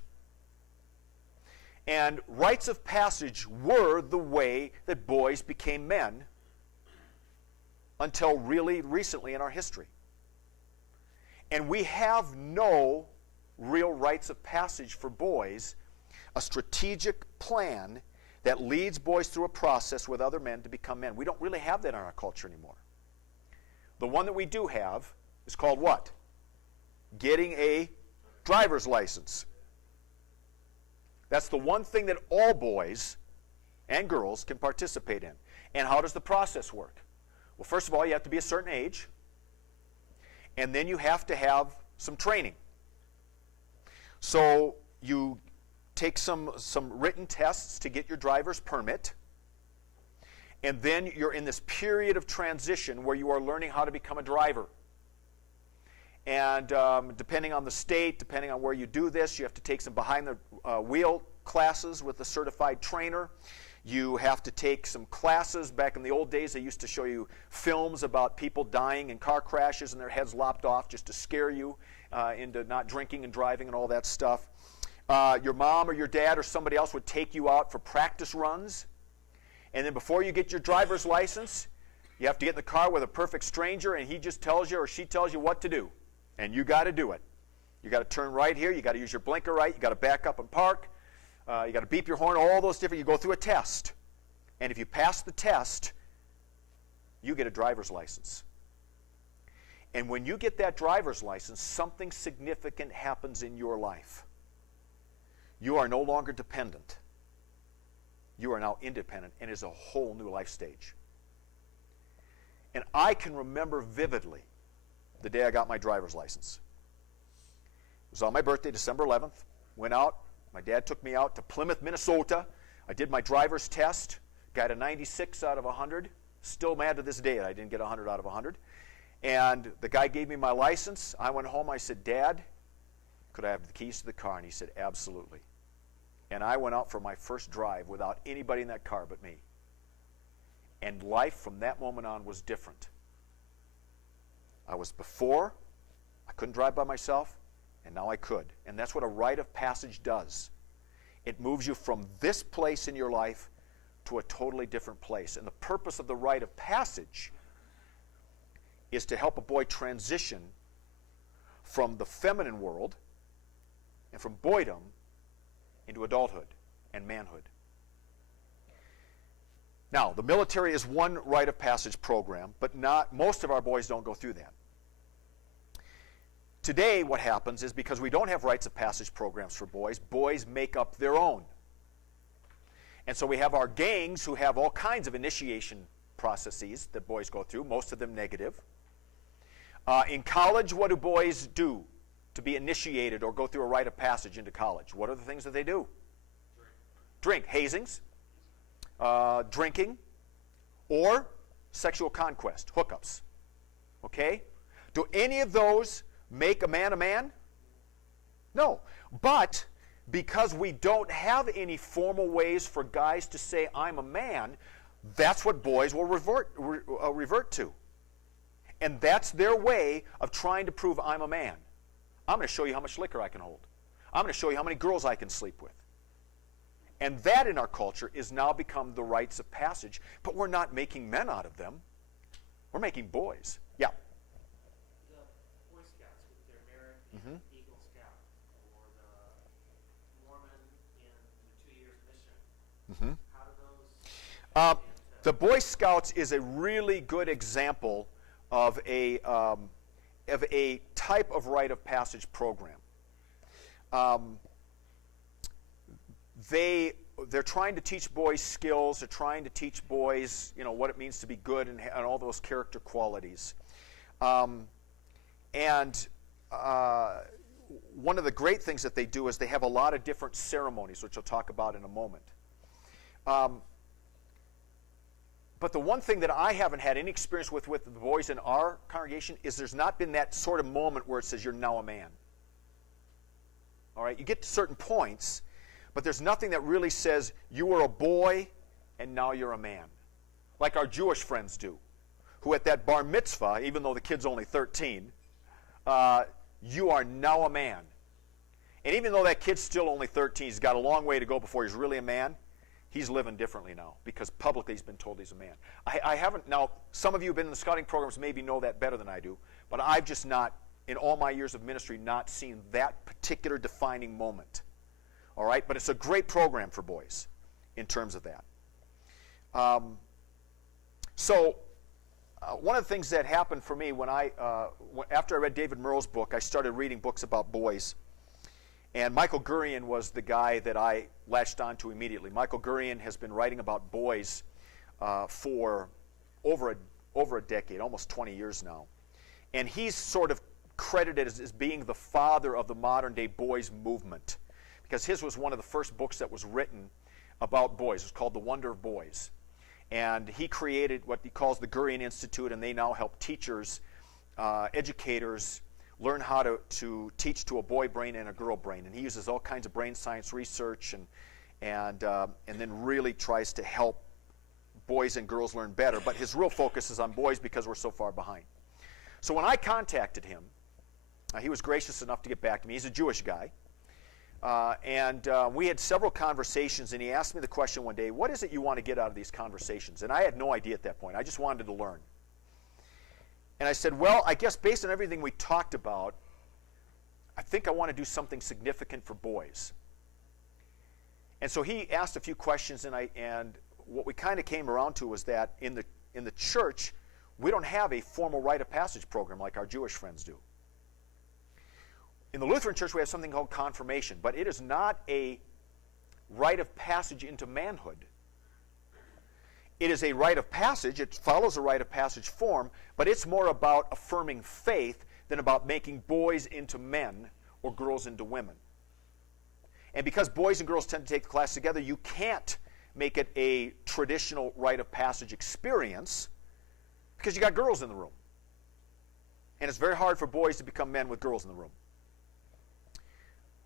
And rites of passage were the way that boys became men until really recently in our history. And we have no real rites of passage for boys, a strategic plan that leads boys through a process with other men to become men. We don't really have that in our culture anymore. The one that we do have is called what? Getting a driver's license. That's the one thing that all boys and girls can participate in. And how does the process work? Well, first of all, you have to be a certain age, and then you have to have some training. So you take some written tests to get your driver's permit, and then you're in this period of transition where you are learning how to become a driver. And depending on the state, depending on where you do this, you have to take some behind-the-wheel classes with a certified trainer. You have to take some classes. Back in the old days, they used to show you films about people dying in car crashes and their heads lopped off just to scare you into not drinking and driving and all that stuff. Your mom or your dad or somebody else would take you out for practice runs. And then before you get your driver's license, you have to get in the car with a perfect stranger, and he just tells you or she tells you what to do. And you got to do it. You got to turn right here. You got to use your blinker right. You got to back up and park. You got to beep your horn. All those different. You go through a test, and if you pass the test, you get a driver's license. And when you get that driver's license, something significant happens in your life. You are no longer dependent. You are now independent, and is a whole new life stage. And I can remember vividly the day I got my driver's license. It was on my birthday, December 11th. Went out. My dad took me out to Plymouth, Minnesota. I did my driver's test. Got a 96 out of 100. Still mad to this day that I didn't get 100 out of 100. And the guy gave me my license. I went home. I said, Dad, could I have the keys to the car? And he said, absolutely. And I went out for my first drive without anybody in that car but me. And life from that moment on was different. Before, I couldn't drive by myself, and now I could. And that's what a rite of passage does. It moves you from this place in your life to a totally different place. And the purpose of the rite of passage is to help a boy transition from the feminine world and from boydom into adulthood and manhood. Now, the military is one rite of passage program, but most of our boys don't go through that. Today, what happens is because we don't have rites of passage programs for boys, boys make up their own. And so we have our gangs who have all kinds of initiation processes that boys go through, most of them negative. In college, what do boys do to be initiated or go through a rite of passage into college? What are the things that they do? Drink. Hazings, drinking, or sexual conquest, hookups. Okay? Do any of those make a man a man? No. But because we don't have any formal ways for guys to say, I'm a man, that's what boys will revert to. And that's their way of trying to prove I'm a man. I'm going to show you how much liquor I can hold. I'm going to show you how many girls I can sleep with. And that in our culture is now become the rites of passage, but we're not making men out of them. We're making boys. Yeah. The Boy Scouts with their merit Eagle Scout, or the Mormon in the 2 years mission. How do those the Boy Scouts is a really good example of a type of rite of passage program. they're trying to teach boys skills. They're trying to teach boys, what it means to be good and all those character qualities. One of the great things that they do is they have a lot of different ceremonies, which I'll talk about in a moment. But the one thing that I haven't had any experience with the boys in our congregation is there's not been that sort of moment where it says you're now a man. All right, you get to certain points, but there's nothing that really says you were a boy and now you're a man, like our Jewish friends do, who at that bar mitzvah, even though the kid's only 13, you are now a man. And even though that kid's still only 13, he's got a long way to go before he's really a man, he's living differently now because publicly he's been told he's a man. I haven't, now some of you who have been in the scouting programs maybe know that better than I do, but I've just not, in all my years of ministry, not seen that particular defining moment. All right, but it's a great program for boys in terms of that. One of the things that happened for me when after I read David Murrow's book, I started reading books about boys. And Michael Gurian was the guy that I latched onto immediately. Michael Gurian has been writing about boys for over a decade, almost 20 years now. And he's sort of credited as being the father of the modern-day boys movement, because his was one of the first books that was written about boys. It was called The Wonder of Boys. And he created what he calls the Gurian Institute, and they now help teachers, educators, learn how to teach to a boy brain and a girl brain. And he uses all kinds of brain science research and then really tries to help boys and girls learn better. But his real focus is on boys because we're so far behind. So when I contacted him, he was gracious enough to get back to me. He's a Jewish guy. We had several conversations, and he asked me the question one day, what is it you want to get out of these conversations? And I had no idea at that point. I just wanted to learn. And I said, well, I guess based on everything we talked about, I think I want to do something significant for boys. And so he asked a few questions, and what we kind of came around to was that in the church, we don't have a formal rite of passage program like our Jewish friends do. In the Lutheran Church, we have something called confirmation, but it is not a rite of passage into manhood. It is a rite of passage. It follows a rite of passage form, but it's more about affirming faith than about making boys into men or girls into women. And because boys and girls tend to take the class together, you can't make it a traditional rite of passage experience because you got girls in the room. And it's very hard for boys to become men with girls in the room.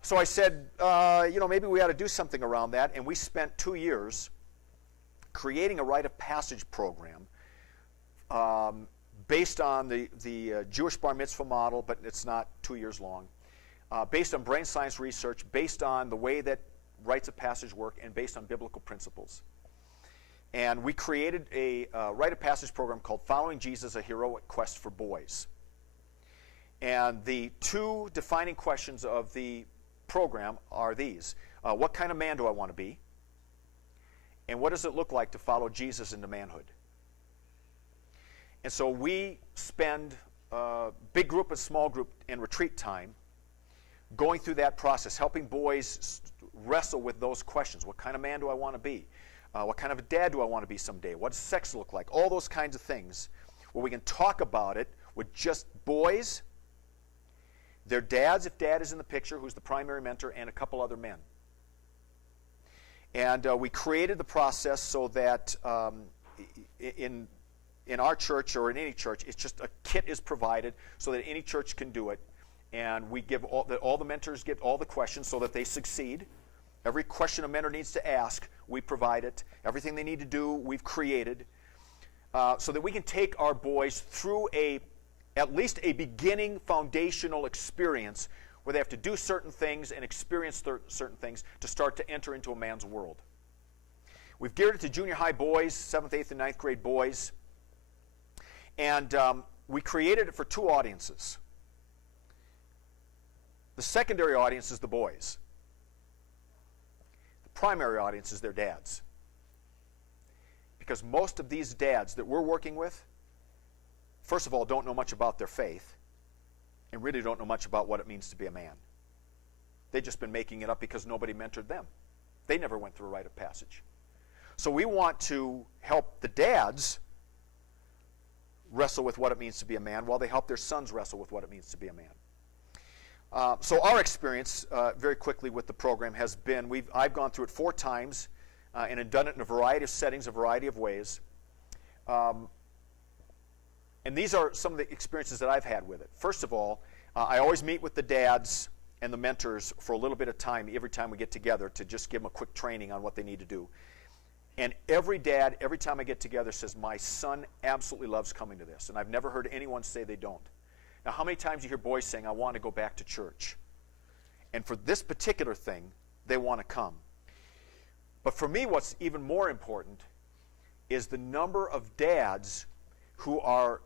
So I said, maybe we ought to do something around that, and we spent 2 years creating a rite of passage program based on the Jewish bar mitzvah model, but it's not 2 years long, based on brain science research, based on the way that rites of passage work, and based on biblical principles. And we created a rite of passage program called Following Jesus, A Heroic Quest for Boys. And the two defining questions of the program are these. What kind of man do I want to be? And what does it look like to follow Jesus into manhood? And so we spend big group and small group and retreat time going through that process, helping boys wrestle with those questions. What kind of man do I want to be? What kind of a dad do I want to be someday? What does sex look like? All those kinds of things where we can talk about it with just boys, their dads, if dad is in the picture, who's the primary mentor, and a couple other men. And we created the process so that in our church or in any church, it's just a kit is provided so that any church can do it. And we give all the mentors get all the questions so that they succeed. Every question a mentor needs to ask, we provide it. Everything they need to do, we've created. So that we can take our boys through at least a beginning foundational experience where they have to do certain things and experience certain things to start to enter into a man's world. We've geared it to junior high boys, 7th, 8th, and 9th grade boys. And we created it for two audiences. The secondary audience is the boys. The primary audience is their dads. Because most of these dads that we're working with, first of all, don't know much about their faith and really don't know much about what it means to be a man. They've just been making it up because nobody mentored them. They never went through a rite of passage. So we want to help the dads wrestle with what it means to be a man while they help their sons wrestle with what it means to be a man. So our experience, very quickly with the program, has been, I've gone through it 4 times and have done it in a variety of settings, a variety of ways. And these are some of the experiences that I've had with it. First of all, I always meet with the dads and the mentors for a little bit of time every time we get together to just give them a quick training on what they need to do. And every dad, every time I get together, says, my son absolutely loves coming to this. And I've never heard anyone say they don't. Now, how many times do you hear boys saying, I want to go back to church? And for this particular thing, they want to come. But for me, what's even more important is the number of dads who are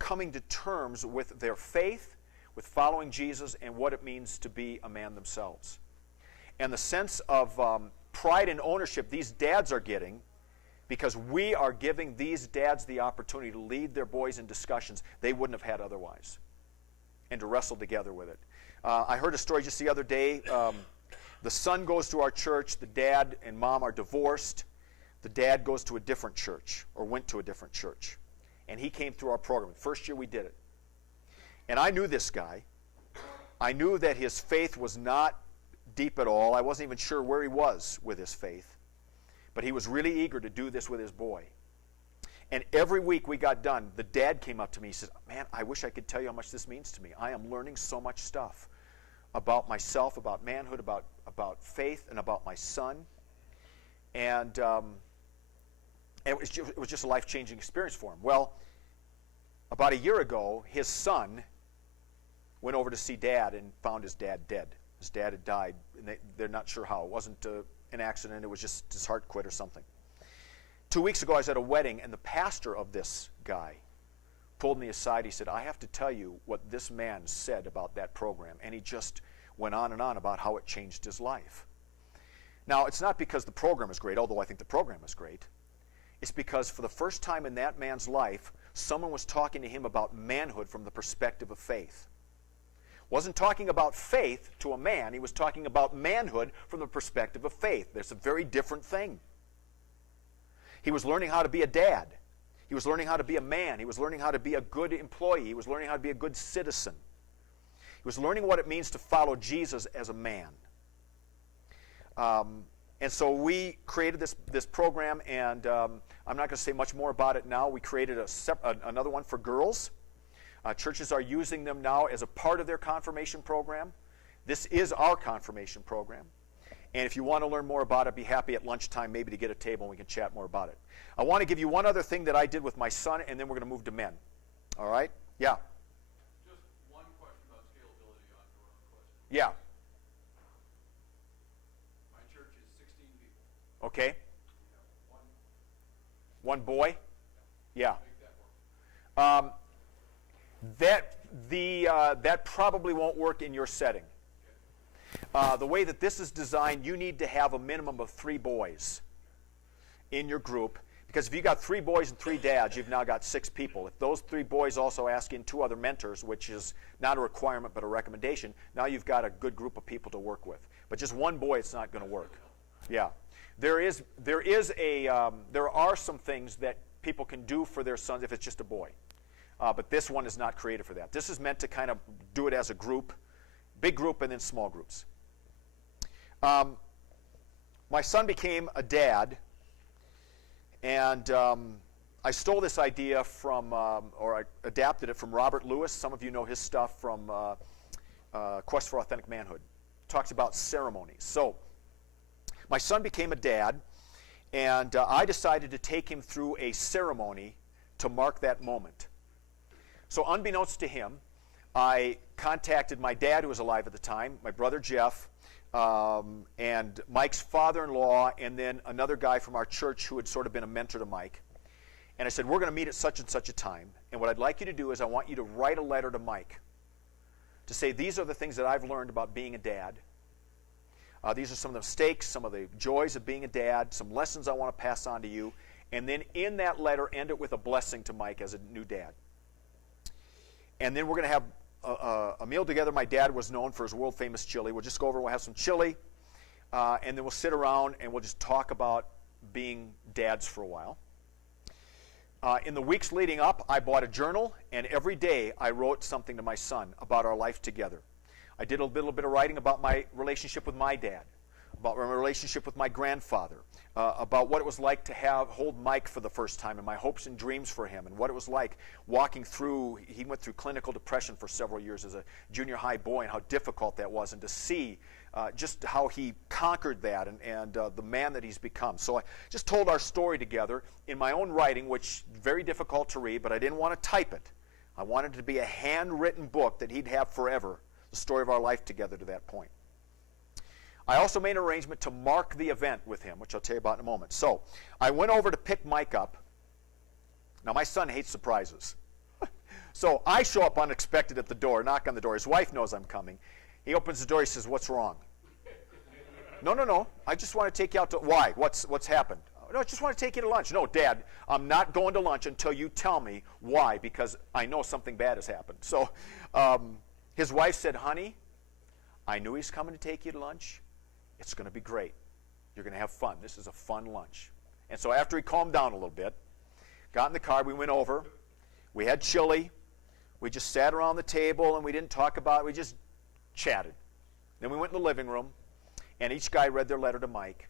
coming to terms with their faith, with following Jesus, and what it means to be a man themselves. And the sense of pride and ownership these dads are getting, because we are giving these dads the opportunity to lead their boys in discussions they wouldn't have had otherwise, and to wrestle together with it. I heard a story just the other day. The son goes to our church. The dad and mom are divorced. The dad goes to a different church, or went to a different church. And he came through our program. The first year we did it. And I knew this guy. I knew that his faith was not deep at all. I wasn't even sure where he was with his faith. But he was really eager to do this with his boy. And every week we got done, the dad came up to me. He said, man, I wish I could tell you how much this means to me. I am learning so much stuff about myself, about manhood, about faith, and about my son. And it was just a life-changing experience for him. Well, about a year ago, his son went over to see Dad and found his dad dead. His dad had died, and they're not sure how. It wasn't an accident. It was just his heart quit or something. 2 weeks ago, I was at a wedding, and the pastor of this guy pulled me aside. He said, I have to tell you what this man said about that program. And he just went on and on about how it changed his life. Now, it's not because the program is great, although I think the program is great. It's because for the first time in that man's life, someone was talking to him about manhood from the perspective of faith. Wasn't talking about faith to a man. He was talking about manhood from the perspective of faith. There's a very different thing. He was learning how to be a dad. He was learning how to be a man. He was learning how to be a good employee. He was learning how to be a good citizen. He was learning what it means to follow Jesus as a man. And so we created this program, and I'm not going to say much more about it now. We created another one for girls. Churches are using them now as a part of their confirmation program. This is our confirmation program. And if you want to learn more about it, be happy at lunchtime maybe to get a table and we can chat more about it. I want to give you one other thing that I did with my son, and then we're going to move to men. All right? Yeah. Just one question about scalability on your own question. Yeah. My church is 16 people. Okay. We have One boy? Yeah. Make that work. That probably won't work in your setting. The way that this is designed, you need to have a minimum of 3 boys in your group. Because if you got 3 boys and 3 dads, you've now got 6 people. If those 3 boys also ask in 2 other mentors, which is not a requirement but a recommendation, now you've got a good group of people to work with. But just one boy, it's not going to work. Yeah. There are some things that people can do for their sons if it's just a boy. But this one is not created for that. This is meant to kind of do it as a group, big group and then small groups. My son became a dad, and I stole this idea from, or I adapted it from Robert Lewis. Some of you know his stuff from Quest for Authentic Manhood. Talks about ceremonies. So my son became a dad, and I decided to take him through a ceremony to mark that moment. So unbeknownst to him, I contacted my dad, who was alive at the time, my brother Jeff, and Mike's father-in-law, and then another guy from our church who had sort of been a mentor to Mike. And I said, we're going to meet at such and such a time, and what I'd like you to do is I want you to write a letter to Mike to say, these are the things that I've learned about being a dad. These are some of the mistakes, some of the joys of being a dad, some lessons I want to pass on to you, and then in that letter, end it with a blessing to Mike as a new dad. And then we're going to have a meal together. My dad was known for his world-famous chili. We'll just go over and we'll have some chili. and then we'll sit around and we'll just talk about being dads for a while. In the weeks leading up, I bought a journal, and every day I wrote something to my son about our life together. I did a little bit of writing about my relationship with my dad, about my relationship with my grandfather, about what it was like to hold Mike for the first time, and my hopes and dreams for him, and what it was like walking through. He went through clinical depression for several years as a junior high boy, and how difficult that was, and to see just how he conquered that, and the man that he's become. So I just told our story together in my own writing, which very difficult to read, but I didn't want to type it. I wanted it to be a handwritten book that he'd have forever, the story of our life together to that point. I also made an arrangement to mark the event with him, which I'll tell you about in a moment. So I went over to pick Mike up. Now, my son hates surprises. So I show up unexpected at the door, knock on the door. His wife knows I'm coming. He opens the door. He says, "What's wrong?" No. I just want to take you out to... Why? What's happened? No, I just want to take you to lunch. No, Dad, I'm not going to lunch until you tell me why, because I know something bad has happened. So his wife said, "Honey, I knew he's coming to take you to lunch. It's going to be great. You're going to have fun. This is a fun lunch." And so after he calmed down a little bit, got in the car, we went over. We had chili. We just sat around the table, and we didn't talk about it. We just chatted. Then we went in the living room, and each guy read their letter to Mike.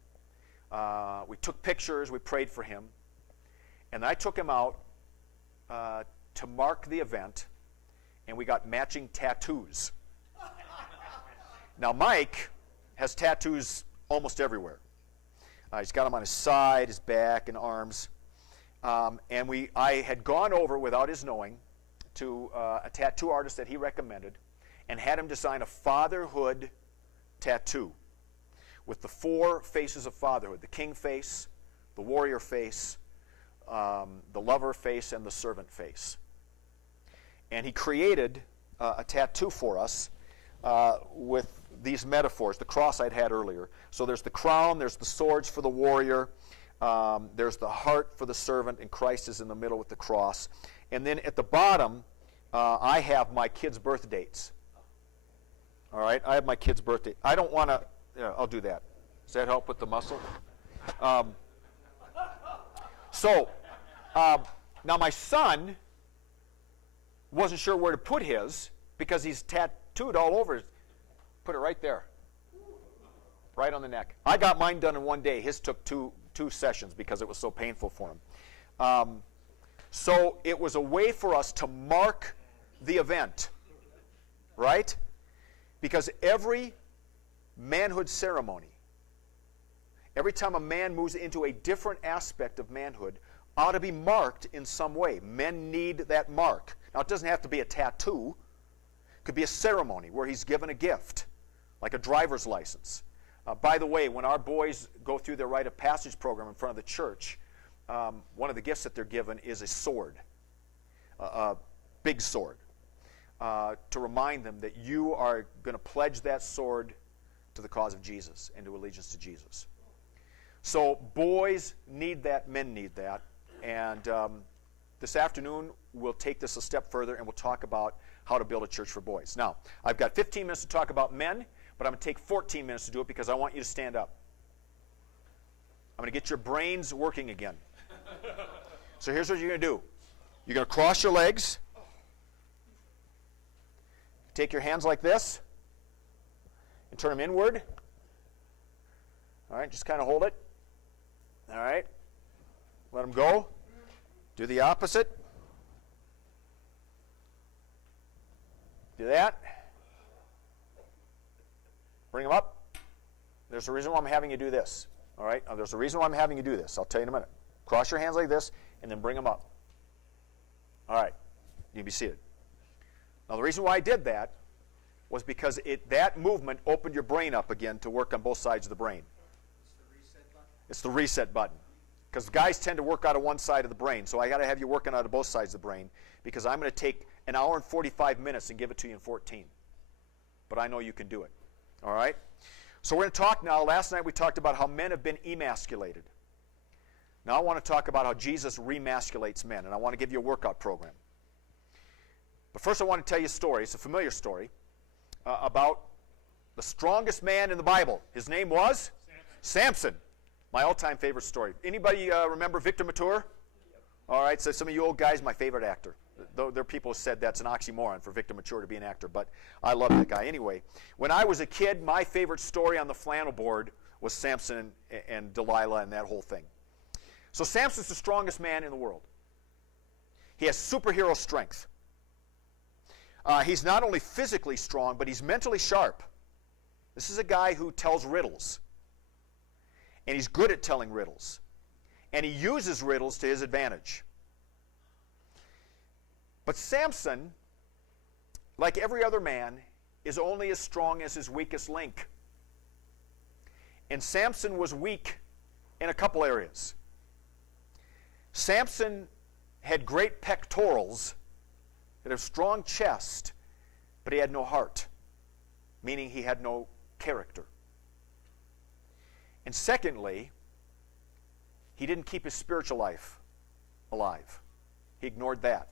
We took pictures. We prayed for him. And I took him out to mark the event, and we got matching tattoos. Now, Mike has tattoos almost everywhere. He's got them on his side, his back, and arms. And I had gone over, without his knowing, to a tattoo artist that he recommended and had him design a fatherhood tattoo with the 4 faces of fatherhood: the king face, the warrior face, the lover face, and the servant face. And he created a tattoo for us with these metaphors, the cross I'd had earlier. So there's the crown, there's the swords for the warrior, there's the heart for the servant, and Christ is in the middle with the cross. And then at the bottom, I have my kids' birth dates. All right, I have my kids' birthday. I don't want to, I'll do that. Does that help with the muscle? Now my son wasn't sure where to put his because he's tattooed all over. Put it right there, right on the neck. I got mine done in one day. His took two sessions because it was so painful for him. So it was a way for us to mark the event, right? Because every manhood ceremony, every time a man moves into a different aspect of manhood, ought to be marked in some way. Men need that mark. Now, it doesn't have to be a tattoo. It could be a ceremony where he's given a gift, like a driver's license. By the way, when our boys go through their rite of passage program in front of the church, one of the gifts that they're given is a sword, a big sword, to remind them that you are going to pledge that sword to the cause of Jesus and to allegiance to Jesus. So boys need that, men need that. And this afternoon, we'll take this a step further and we'll talk about how to build a church for boys. Now, I've got 15 minutes to talk about men, but I'm going to take 14 minutes to do it because I want you to stand up. I'm going to get your brains working again. So here's what you're going to do. You're going to cross your legs. Take your hands like this and turn them inward. All right, just kind of hold it. All right. Let them go. Do the opposite. Do that. Bring them up. There's a reason why I'm having you do this. All right? Now, there's a reason why I'm having you do this. I'll tell you in a minute. Cross your hands like this, and then bring them up. All right. You can be seated. Now, the reason why I did that was because that movement opened your brain up again to work on both sides of the brain. It's the reset button. Because guys tend to work out of one side of the brain, so I got to have you working out of both sides of the brain because I'm going to take an hour and 45 minutes and give it to you in 14. But I know you can do it. All right? So we're going to talk now. Last night we talked about how men have been emasculated. Now I want to talk about how Jesus remasculates men, and I want to give you a workout program. But first I want to tell you a story. It's a familiar story about The strongest man in the Bible. His name was? Samson. My all-time favorite story. Anybody remember Victor Mature? All right, so some of you old guys, my favorite actor. Though there are people who said that's an oxymoron for Victor Mature to be an actor, but I love that guy. Anyway, when I was a kid, my favorite story on the flannel board was Samson and Delilah and that whole thing. So Samson's the strongest man in the world. He has superhero strength. He's not only physically strong, but he's mentally sharp. This is a guy who tells riddles. And he's good at telling riddles. And he uses riddles to his advantage. But Samson, like every other man, is only as strong as his weakest link. And Samson was weak in a couple areas. Samson had great pectorals, had a strong chest, but he had no heart, meaning he had no character. And secondly, he didn't keep his spiritual life alive. He ignored that.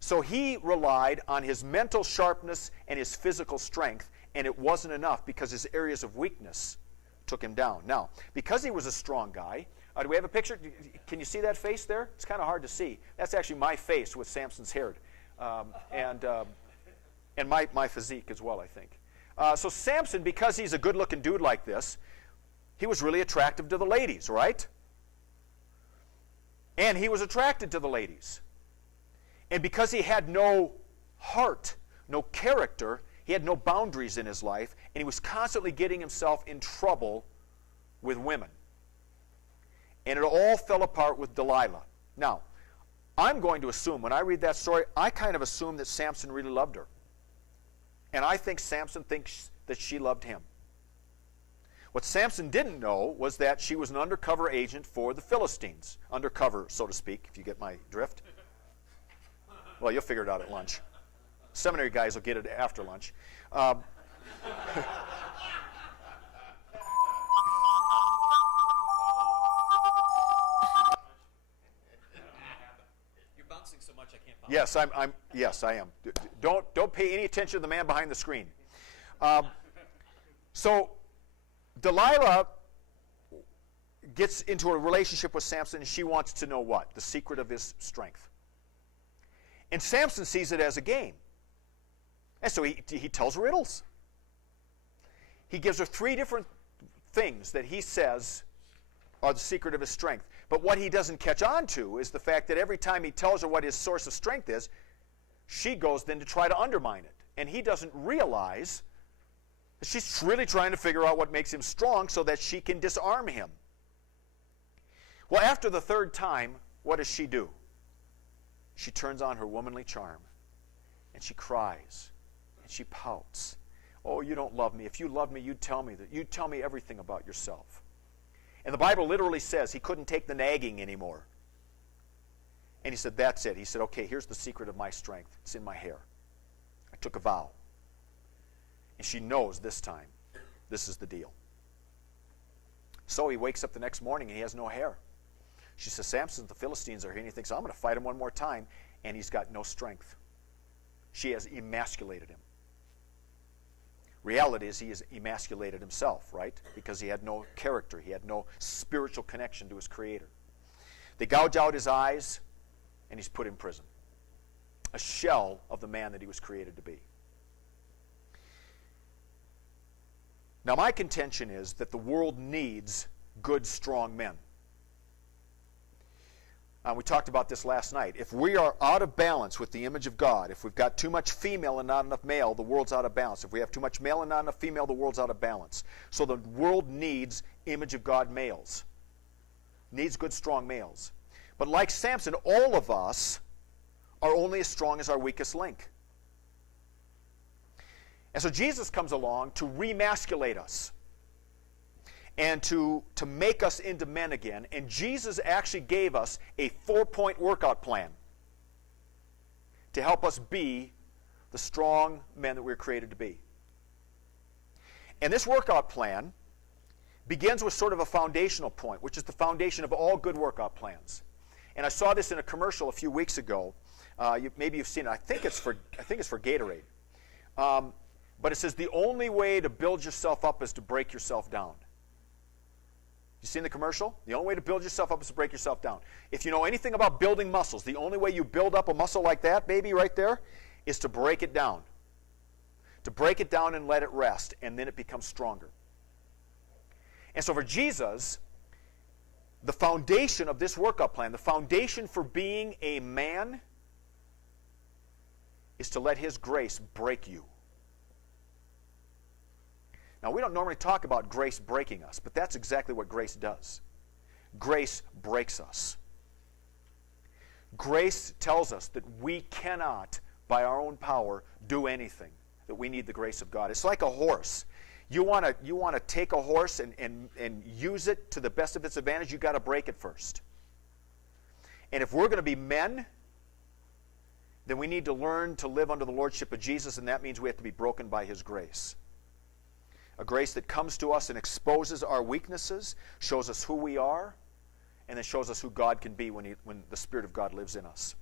So he relied on his mental sharpness and his physical strength, and it wasn't enough because his areas of weakness took him down. Now, because he was a strong guy, do we have a picture? Can you see that face there? It's kind of hard to see. That's actually my face with Samson's hair, and my physique as well, I think. So Samson, because he's a good-looking dude like this, he was really attractive to the ladies, right? And he was attracted to the ladies. And because he had no heart, no character, he had no boundaries in his life, and he was constantly getting himself in trouble with women. And it all fell apart with Delilah. Now, I'm going to assume, when I read that story, I kind of assume that Samson really loved her. And I think Samson thinks that she loved him. What Samson didn't know was that she was an undercover agent for the Philistines. Undercover, so to speak, if you get my drift. Well, you'll figure it out at lunch. Seminary guys will get it after lunch. You're bouncing so much I can't bounce. Yes, I am. Don't pay any attention to the man behind the screen. So Delilah gets into a relationship with Samson, and she wants to know what? The secret of his strength. And Samson sees it as a game. And so he tells riddles. He gives her 3 different things that he says are the secret of his strength. But what he doesn't catch on to is the fact that every time he tells her what his source of strength is, she goes then to try to undermine it. And he doesn't realize that she's really trying to figure out what makes him strong so that she can disarm him. Well, after the 3rd time, what does she do? She turns on her womanly charm, and she cries, and she pouts. Oh, you don't love me. If you loved me, you'd tell me that. You'd tell me everything about yourself. And the Bible literally says he couldn't take the nagging anymore. And he said, that's it. He said, okay, here's the secret of my strength. It's in my hair. I took a vow. And she knows this time, this is the deal. So he wakes up the next morning and he has no hair. She says, Samson, the Philistines are here. And he thinks, I'm going to fight him one more time. And he's got no strength. She has emasculated him. Reality is he has emasculated himself, right? Because he had no character. He had no spiritual connection to his Creator. They gouge out his eyes, and he's put in prison. A shell of the man that he was created to be. Now, my contention is that the world needs good, strong men. We talked about this last night. If we are out of balance with the image of God, if we've got too much female and not enough male, the world's out of balance. If we have too much male and not enough female, the world's out of balance. So the world needs image of God males. Needs good, strong males. But like Samson, all of us are only as strong as our weakest link. And so Jesus comes along to re-masculate us and to make us into men again. And Jesus actually gave us a 4-point workout plan to help us be the strong men that we were created to be. And this workout plan begins with sort of a foundational point, which is the foundation of all good workout plans. And I saw this in a commercial a few weeks ago. Maybe you've seen it. I think it's for Gatorade. But it says the only way to build yourself up is to break yourself down. You seen the commercial? The only way to build yourself up is to break yourself down. If you know anything about building muscles, the only way you build up a muscle like that, baby, right there, is to break it down. To break it down and let it rest, and then it becomes stronger. And so for Jesus, the foundation of this workup plan, the foundation for being a man, is to let his grace break you. Now, we don't normally talk about grace breaking us, but that's exactly what grace does. Grace breaks us. Grace tells us that we cannot, by our own power, do anything, that we need the grace of God. It's like a horse. You want to take a horse and use it to the best of its advantage, you've got to break it first. And if we're going to be men, then we need to learn to live under the lordship of Jesus, and that means we have to be broken by his grace. A grace that comes to us and exposes our weaknesses, shows us who we are, and then shows us who God can be when the Spirit of God lives in us.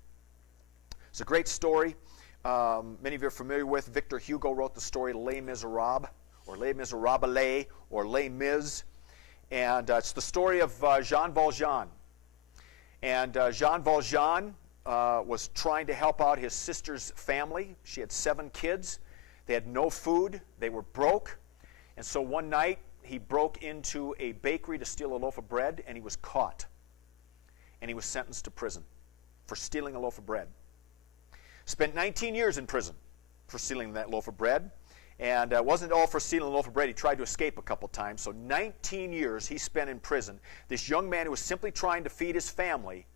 It's a great story. Many of you are familiar with. Victor Hugo wrote the story Les Miserables, or Les Miserables, or Les Mis. And it's the story of Jean Valjean. And Jean Valjean was trying to help out his sister's family. She had 7 kids. They had no food. They were broke. And so one night, he broke into a bakery to steal a loaf of bread, and he was caught. And he was sentenced to prison for stealing a loaf of bread. Spent 19 years in prison for stealing that loaf of bread. And it wasn't all for stealing a loaf of bread. He tried to escape a couple times. So 19 years he spent in prison. This young man who was simply trying to feed his family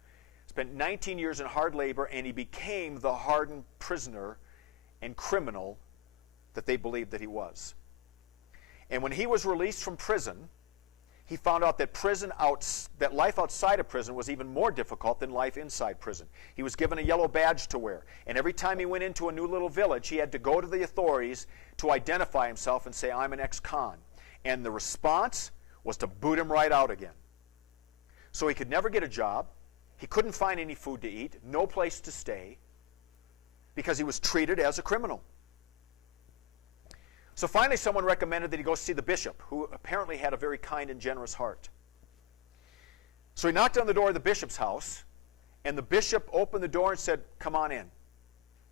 spent 19 years in hard labor, and he became the hardened prisoner and criminal that they believed that he was. And when he was released from prison, he found out that that life outside of prison was even more difficult than life inside prison. He was given a yellow badge to wear. And every time he went into a new little village, he had to go to the authorities to identify himself and say, I'm an ex-con. And the response was to boot him right out again. So he could never get a job. He couldn't find any food to eat, no place to stay, because he was treated as a criminal. So finally someone recommended that he go see the bishop, who apparently had a very kind and generous heart. So he knocked on the door of the bishop's house, and the bishop opened the door and said, come on in.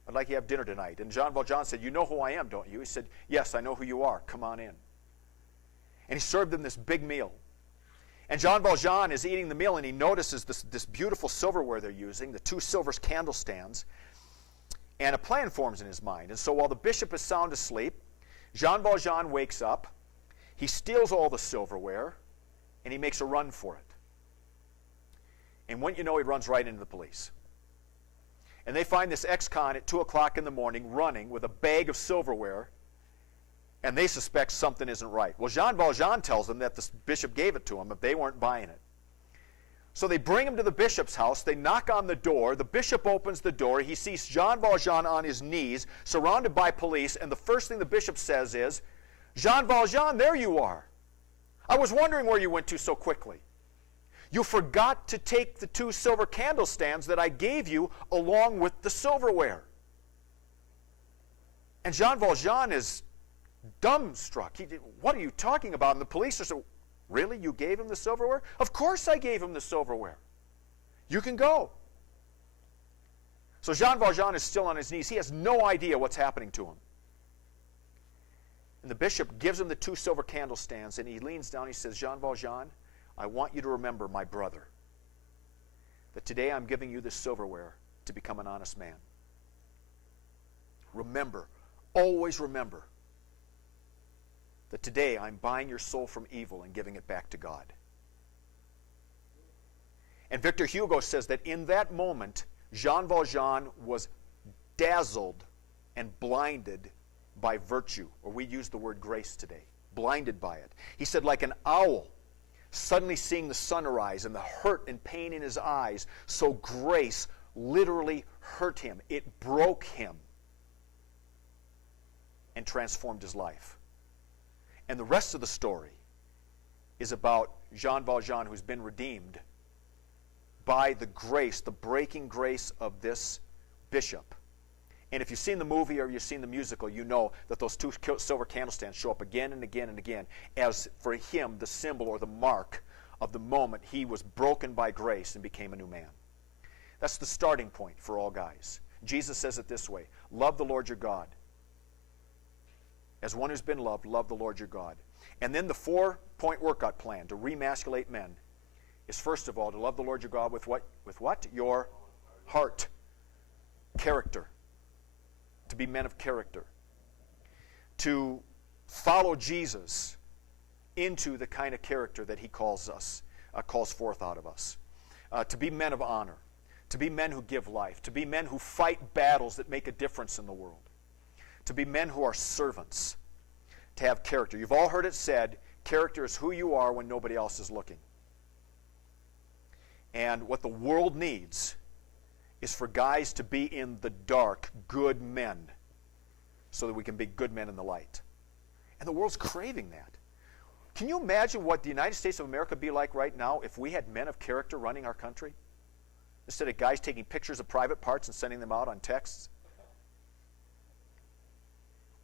I'd like you to have dinner tonight. And Jean Valjean said, you know who I am, don't you? He said, yes, I know who you are. Come on in. And he served them this big meal. And Jean Valjean is eating the meal, and he notices this beautiful silverware they're using, the 2 silver candle stands, and a plan forms in his mind. And so while the bishop is sound asleep, Jean Valjean wakes up, he steals all the silverware, and he makes a run for it. And wouldn't you know, he runs right into the police. And they find this ex-con at 2 o'clock in the morning running with a bag of silverware, and they suspect something isn't right. Well, Jean Valjean tells them that the bishop gave it to him, but they weren't buying it. So they bring him to the bishop's house. They knock on the door. The bishop opens the door. He sees Jean Valjean on his knees, surrounded by police, and the first thing the bishop says is, Jean Valjean, there you are. I was wondering where you went to so quickly. You forgot to take the 2 silver candlestands that I gave you along with the silverware. And Jean Valjean is dumbstruck. What are you talking about? And the police are so, really? You gave him the silverware? Of course I gave him the silverware. You can go. So Jean Valjean is still on his knees. He has no idea what's happening to him. And the bishop gives him the 2 silver candlestands, and he leans down. He says, Jean Valjean, I want you to remember, my brother, that today I'm giving you this silverware to become an honest man. Remember, always remember, that today I'm buying your soul from evil and giving it back to God. And Victor Hugo says that in that moment, Jean Valjean was dazzled and blinded by virtue, or we use the word grace today, blinded by it. He said, like an owl suddenly seeing the sun arise and the hurt and pain in his eyes, so grace literally hurt him. It broke him and transformed his life. And the rest of the story is about Jean Valjean, who's been redeemed by the grace, the breaking grace of this bishop. And if you've seen the movie or you've seen the musical, you know that those two silver candlestands show up again and again and again as, for him, the symbol or the mark of the moment he was broken by grace and became a new man. That's the starting point for all guys. Jesus says it this way: love the Lord your God. As one who's been loved, love the Lord your God. And then the 4-point workout plan to remasculate men is, first of all, to love the Lord your God with what? With what? Your heart. Character. To be men of character. To follow Jesus into the kind of character that he calls forth out of us. To be men of honor. To be men who give life. To be men who fight battles that make a difference in the world. To be men who are servants. To have character. You've all heard it said, character is who you are when nobody else is looking. And what the world needs is for guys to be in the dark, good men, so that we can be good men in the light. And the world's craving that. Can you imagine what the United States of America would be like right now if we had men of character running our country? Instead of guys taking pictures of private parts and sending them out on texts?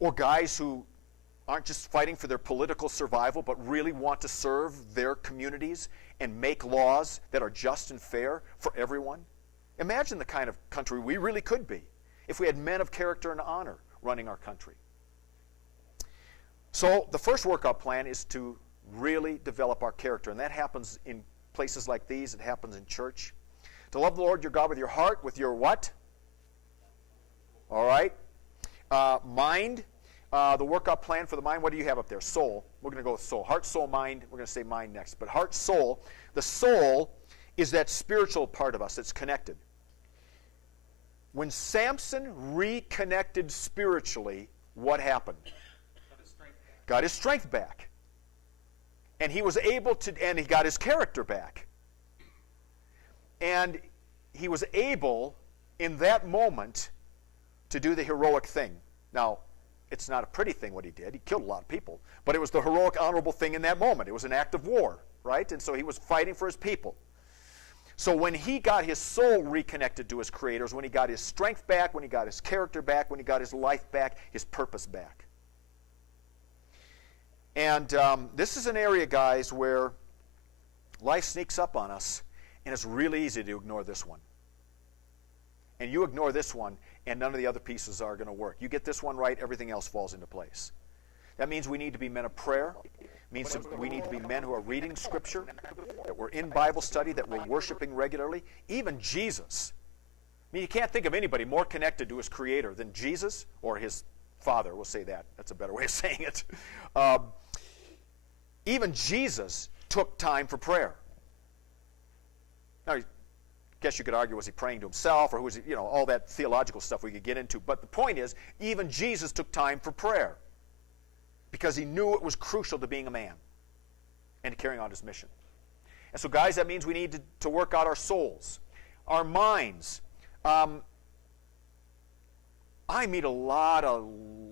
Or guys who aren't just fighting for their political survival, but really want to serve their communities and make laws that are just and fair for everyone? Imagine the kind of country we really could be if we had men of character and honor running our country. So the first workout plan is to really develop our character, and that happens in places like these. It happens in church. To love the Lord your God with your heart, with your what? All right. Mind. The workout plan for the mind, what do you have up there? Soul. We're going to go with soul. Heart, soul, mind. We're going to say mind next. But heart, soul. The soul is that spiritual part of us that's connected. When Samson reconnected spiritually, what happened? Got his strength back. And he was able to, and he got his character back. And he was able, in that moment, to do the heroic thing. Now, it's not a pretty thing what he did. He killed a lot of people. But it was the heroic, honorable thing in that moment. It was an act of war, right? And so he was fighting for his people. So when he got his soul reconnected to his Creator, when he got his strength back, when he got his character back, when he got his life back, his purpose back. And this is an area, guys, where life sneaks up on us, and it's really easy to ignore this one. And you ignore this one, and none of the other pieces are going to work. You get this one right, everything else falls into place. That means we need to be men of prayer. It means that we need to be men who are reading Scripture, that we're in Bible study, that we're worshiping regularly. Even Jesus. I mean, you can't think of anybody more connected to his Creator than Jesus or his Father. We'll say that. That's a better way of saying it. Even Jesus took time for prayer. Now, I guess you could argue, was he praying to himself, or was he, all that theological stuff we could get into. But the point is, even Jesus took time for prayer because he knew it was crucial to being a man and to carrying out his mission. And so, guys, that means we need to work out our souls, our minds. I meet a lot of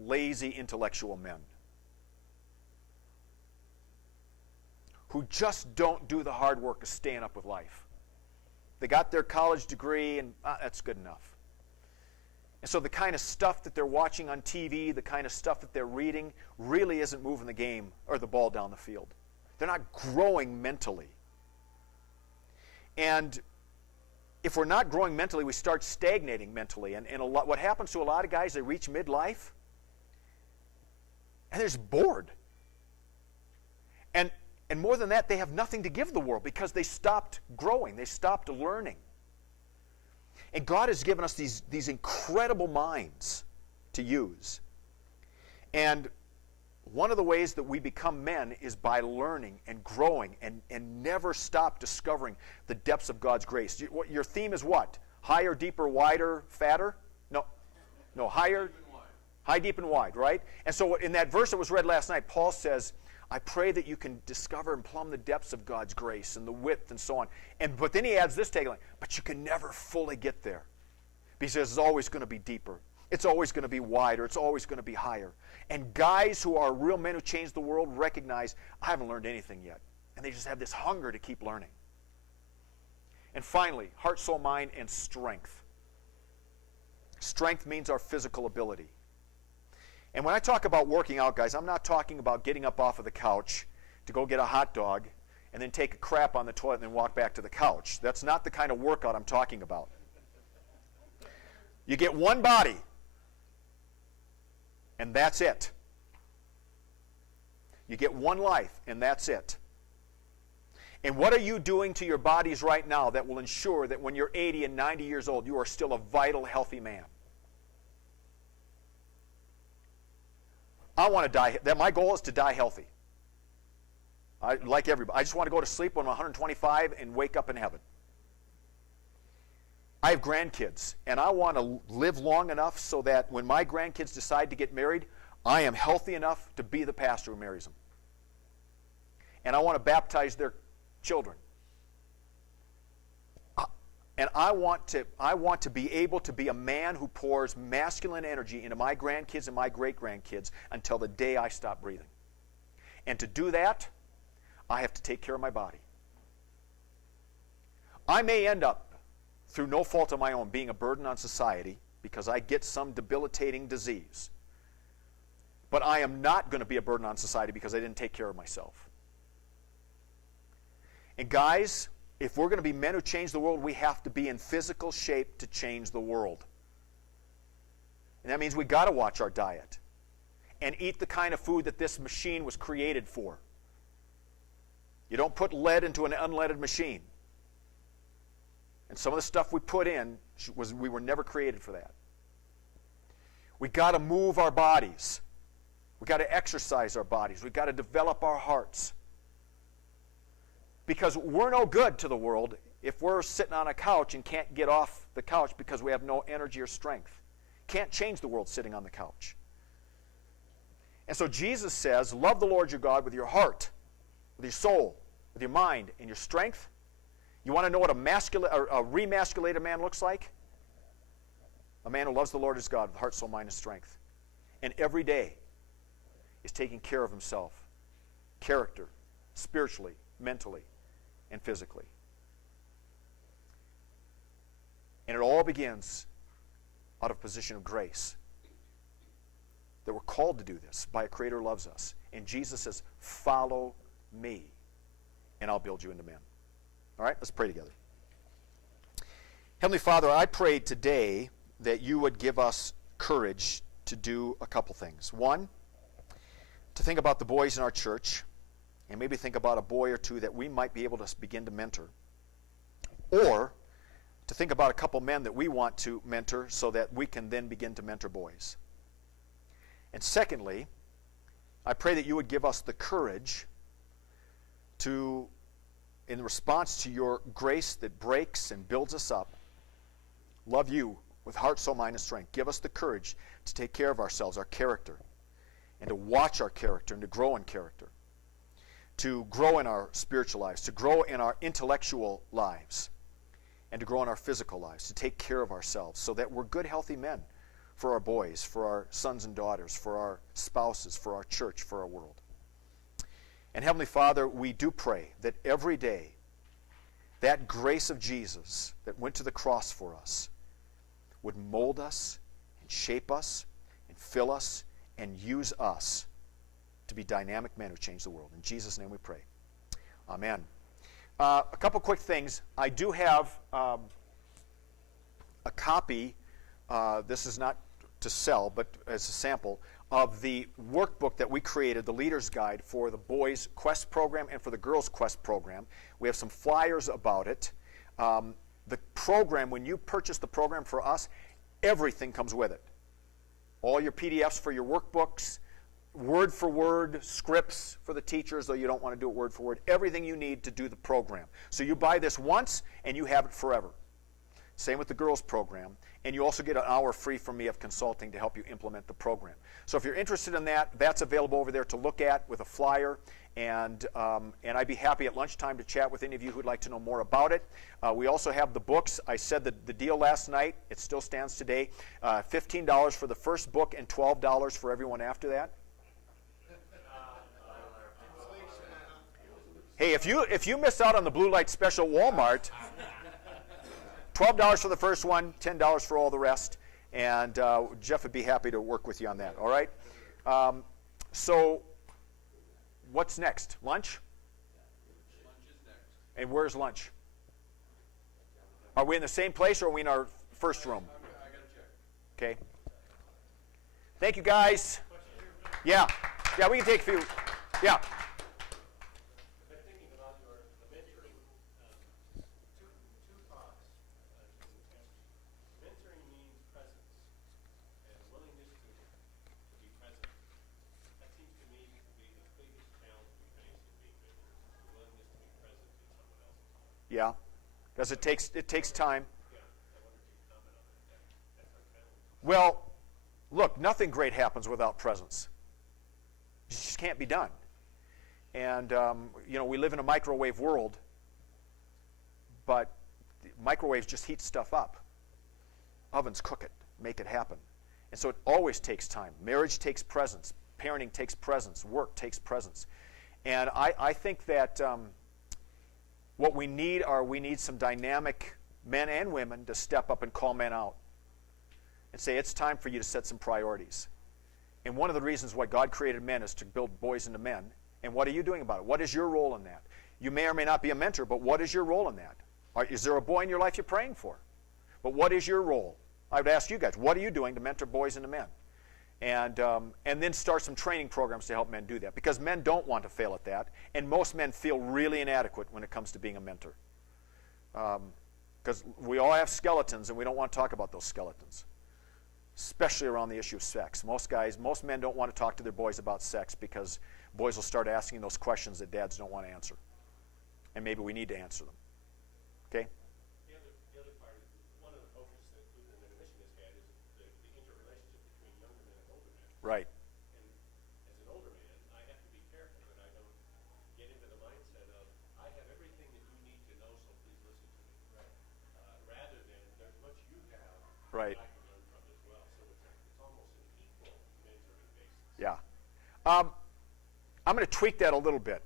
lazy intellectual men who just don't do the hard work of staying up with life. They got their college degree, and that's good enough. And so the kind of stuff that they're watching on TV, the kind of stuff that they're reading, really isn't moving the game or the ball down the field. They're not growing mentally. And if we're not growing mentally, we start stagnating mentally. And what happens to a lot of guys, they reach midlife, and they're just bored. And more than that, they have nothing to give the world because they stopped growing. They stopped learning. And God has given us these incredible minds to use. And one of the ways that we become men is by learning and growing and never stop discovering the depths of God's grace. Your theme is what? Higher, deeper, wider, fatter? No, higher, high, deep, and wide, right? And so in that verse that was read last night, Paul says, I pray that you can discover and plumb the depths of God's grace and the width and so on. But then he adds this tagline, but you can never fully get there because it's always going to be deeper. It's always going to be wider. It's always going to be higher. And guys who are real men who change the world recognize, I haven't learned anything yet. And they just have this hunger to keep learning. And finally, heart, soul, mind, and strength. Strength means our physical ability. And when I talk about working out, guys, I'm not talking about getting up off of the couch to go get a hot dog and then take a crap on the toilet and then walk back to the couch. That's not the kind of workout I'm talking about. You get one body, and that's it. You get one life, and that's it. And what are you doing to your bodies right now that will ensure that when you're 80 and 90 years old, you are still a vital, healthy man? I want to die. My goal is to die healthy. Like everybody. I just want to go to sleep when I'm 125 and wake up in heaven. I have grandkids, and I want to live long enough so that when my grandkids decide to get married, I am healthy enough to be the pastor who marries them. And I want to baptize their children. And I want to be able to be a man who pours masculine energy into my grandkids and my great-grandkids until the day I stop breathing. And to do that, I have to take care of my body. I may end up, through no fault of my own, being a burden on society because I get some debilitating disease. But I am not going to be a burden on society because I didn't take care of myself. And guys, if we're going to be men who change the world, we have to be in physical shape to change the world. And that means we got to watch our diet and eat the kind of food that this machine was created for. You don't put lead into an unleaded machine. And some of the stuff we put in, we were never created for that. We got to move our bodies. We got to exercise our bodies. We got to develop our hearts. Because we're no good to the world if we're sitting on a couch and can't get off the couch because we have no energy or strength. Can't change the world sitting on the couch. And so Jesus says, love the Lord your God with your heart, with your soul, with your mind, and your strength. You want to know what a re-masculated man looks like? A man who loves the Lord his God with heart, soul, mind, and strength. And every day is taking care of himself. Character, spiritually, mentally, and physically. And it all begins out of a position of grace. That we're called to do this by a Creator who loves us. And Jesus says, follow me, and I'll build you into men. All right, let's pray together. Heavenly Father, I pray today that you would give us courage to do a couple things. One, to think about the boys in our church, and maybe think about a boy or two that we might be able to begin to mentor. Or to think about a couple men that we want to mentor so that we can then begin to mentor boys. And secondly, I pray that you would give us the courage to, in response to your grace that breaks and builds us up, love you with heart, soul, mind, and strength. Give us the courage to take care of ourselves, our character, and to watch our character and to grow in character, to grow in our spiritual lives, to grow in our intellectual lives, and to grow in our physical lives, to take care of ourselves so that we're good, healthy men for our boys, for our sons and daughters, for our spouses, for our church, for our world. And Heavenly Father, we do pray that every day that grace of Jesus that went to the cross for us would mold us and shape us and fill us and use us to be dynamic men who change the world. In Jesus' name we pray. Amen. A couple quick things. I do have a copy, this is not to sell, but as a sample, of the workbook that we created, the Leader's Guide, for the Boys Quest program and for the Girls Quest program. We have some flyers about it. The program, when you purchase the program for us, everything comes with it. All your PDFs for your workbooks, word for word scripts for the teachers, though you don't want to do it word for word, everything you need to do the program. So you buy this once and you have it forever. Same with the girls program. And you also get an hour free from me of consulting to help you implement the program. So if you're interested in that, that's available over there to look at with a flyer. And I'd be happy at lunchtime to chat with any of you who'd like to know more about it. We also have the books. I said that the deal last night, it still stands today, $15 for the first book and $12 for everyone after that. Hey, if you miss out on the blue light special at Walmart, $12 for the first one, $10 for all the rest. And Jeff would be happy to work with you on that, all right? So what's next? Lunch? Lunch is next. And where's lunch? Are we in the same place or are we in our first room? I got to check. Okay. Thank you, guys. Yeah. Yeah, we can take a few. Yeah. But thinking about your mentoring, two thoughts. Mentoring means presence and willingness to be present. That seems to me to be the biggest challenge we face in being mentors, the willingness to be present in someone else's life. Yeah. Because it takes time. Yeah, I wonder if you can comment on that. That's our challenge. Well, look, nothing great happens without presence. It just can't be done. And, we live in a microwave world, but microwaves just heat stuff up. Ovens cook it, make it happen. And so it always takes time. Marriage takes presence. Parenting takes presence. Work takes presence. And I think that what we need some dynamic men and women to step up and call men out and say, it's time for you to set some priorities. And one of the reasons why God created men is to build boys into men. And what are you doing about it? What is your role in that? You may or may not be a mentor, but what is your role in that? Is there a boy in your life you're praying for? But what is your role? I would ask you guys, what are you doing to mentor boys into men? And then start some training programs to help men do that. Because men don't want to fail at that. And most men feel really inadequate when it comes to being a mentor. Because we all have skeletons, and we don't want to talk about those skeletons. Especially around the issue of sex. Most men don't want to talk to their boys about sex because boys will start asking those questions that dads don't want to answer. And maybe we need to answer them. Okay? The other part is one of the focus that Lutheran Men Mission has had is the interrelationship between younger men and older men. Right. And as an older man, I have to be careful that I don't get into the mindset of, I have everything that you need to know, so please listen to me. Right. Rather than, there's much you have Right. that I can learn from as well. So it's almost an equal mentoring basis. Yeah. I'm going to tweak that a little bit.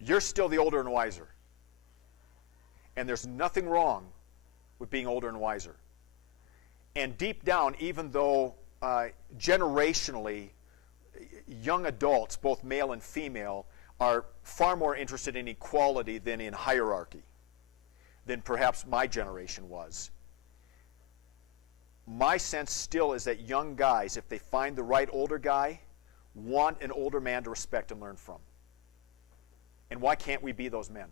You're still the older and wiser. And there's nothing wrong with being older and wiser. And deep down, even though generationally, young adults, both male and female, are far more interested in equality than in hierarchy, than perhaps my generation was. My sense still is that young guys, if they find the right older guy, want an older man to respect and learn from. And why can't we be those men?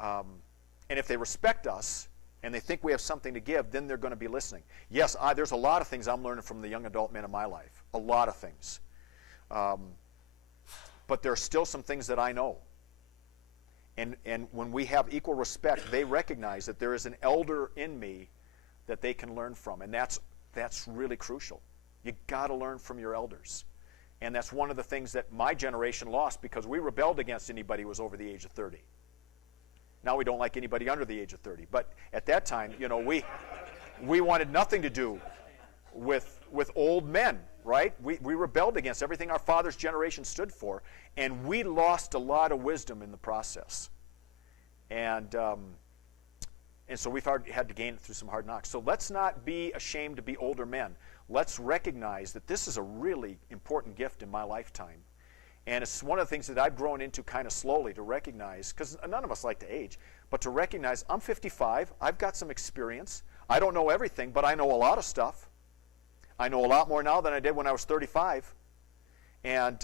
And if they respect us and they think we have something to give, then they're going to be listening. Yes, there's a lot of things I'm learning from the young adult men in my life. A lot of things. But there are still some things that I know. And when we have equal respect, they recognize that there is an elder in me that they can learn from. And that's really crucial. You got to learn from your elders. And that's one of the things that my generation lost because we rebelled against anybody who was over the age of 30. Now we don't like anybody under the age of 30. But at that time, we wanted nothing to do with old men, right? We rebelled against everything our father's generation stood for, and we lost a lot of wisdom in the process. And so we've had to gain it through some hard knocks. So let's not be ashamed to be older men. Let's recognize that this is a really important gift in my lifetime. And it's one of the things that I've grown into kind of slowly to recognize, because none of us like to age, but to recognize I'm 55, I've got some experience. I don't know everything, but I know a lot of stuff. I know a lot more now than I did when I was 35. And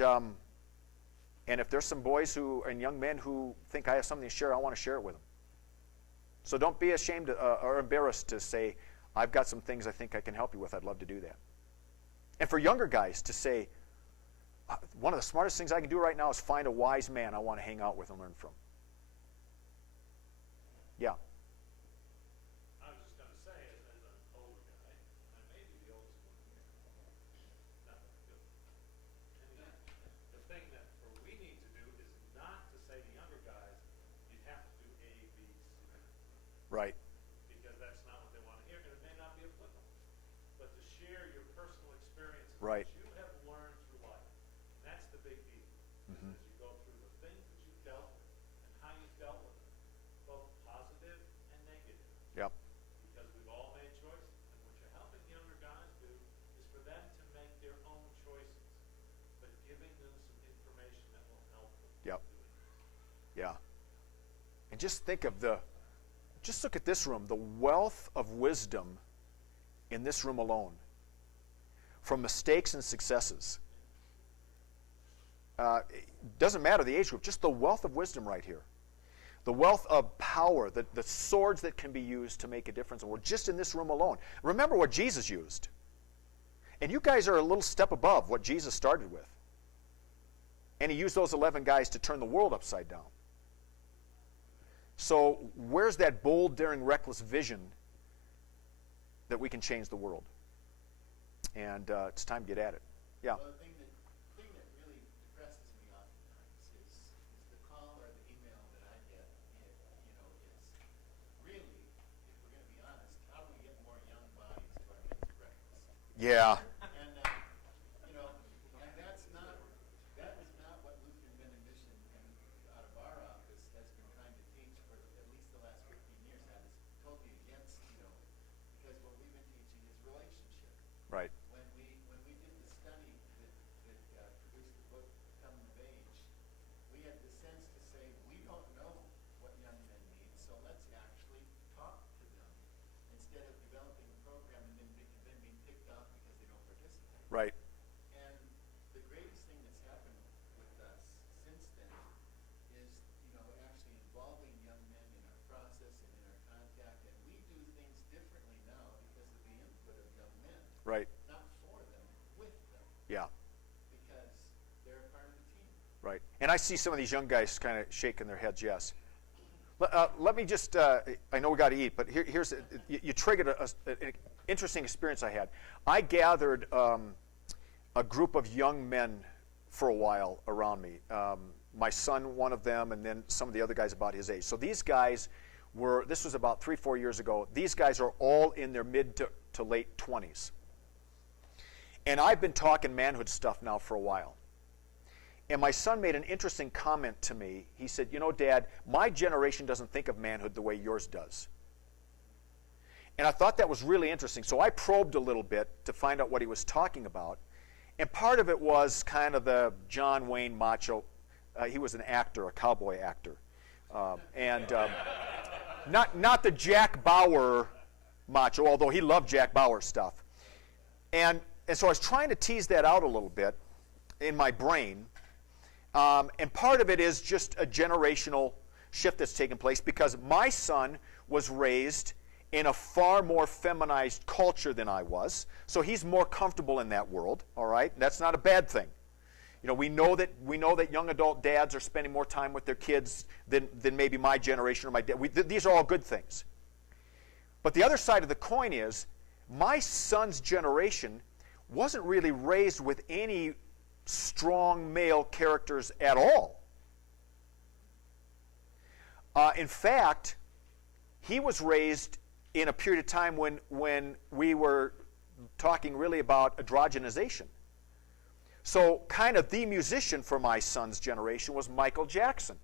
if there's some boys and young men who think I have something to share, I want to share it with them. So don't be ashamed or embarrassed to say, I've got some things I think I can help you with. I'd love to do that. And for younger guys to say, one of the smartest things I can do right now is find a wise man I want to hang out with and learn from. Yeah. I was just going to say, as an older guy, I may be the oldest one here. Not good. The thing that we need to do is not to say to younger guys, you have to do A, B, C. Right. Because that's not what they want to hear, and it may not be applicable. But to share your personal experiences Right. that you have learned through life. And that's the big deal. Mm-hmm. As you go through the things that you've dealt with and how you've dealt with them, both positive and negative. Yep. giving them some information that will help them. Yep. Yeah. And just think of just look at this room, the wealth of wisdom in this room alone, from mistakes and successes. It doesn't matter the age group, just the wealth of wisdom right here. The wealth of power, the swords that can be used to make a difference. And we're just in this room alone. Remember what Jesus used. And you guys are a little step above what Jesus started with. And he used those 11 guys to turn the world upside down. So where's that bold, daring, reckless vision that we can change the world? And it's time to get at it. Yeah. Well, the thing that really depresses me oftentimes is the call or the email that I get. Is really, if we're going to be honest, how do we get more young bodies to our men's breakfast? Yeah. And and that is not what Lutheran Men and Mission out of our office has been trying to teach for at least the last 15 years. That is totally against, because what we've been teaching is relationship. Right. When we did the study that produced the book Coming of Age, we had the sense to say we don't know what young men need, so let's actually talk to them instead of developing a program and then being picked off because they don't participate. Right. And the greatest thing that's happened with us since then is, actually involving young men in our process and in our contact, and we do things differently now because of the input of young men. Right. Not for them, with them. Yeah. Because they're a part of the team. Right. And I see some of these young guys kind of shaking their heads, yes. Let me just, I know we got to eat, but here's, you triggered an interesting experience I had. I gathered a group of young men for a while around me. My son, one of them, and then some of the other guys about his age. So these guys this was about 3-4 years ago. These guys are all in their mid to late 20s. And I've been talking manhood stuff now for a while. And my son made an interesting comment to me. He said, Dad, my generation doesn't think of manhood the way yours does. And I thought that was really interesting. So I probed a little bit to find out what he was talking about. And part of it was kind of the John Wayne macho. He was an actor, a cowboy actor. Not the Jack Bauer macho, although he loved Jack Bauer stuff. And so I was trying to tease that out a little bit in my brain. And part of it is just a generational shift that's taken place because my son was raised in a far more feminized culture than I was. So he's more comfortable in that world, all right? That's not a bad thing. We know that young adult dads are spending more time with their kids than maybe my generation or my dad. These are all good things. But the other side of the coin is my son's generation wasn't really raised with any strong male characters at all. In fact, he was raised in a period of time when we were talking really about androgenization. So kind of the musician for my son's generation was Michael Jackson.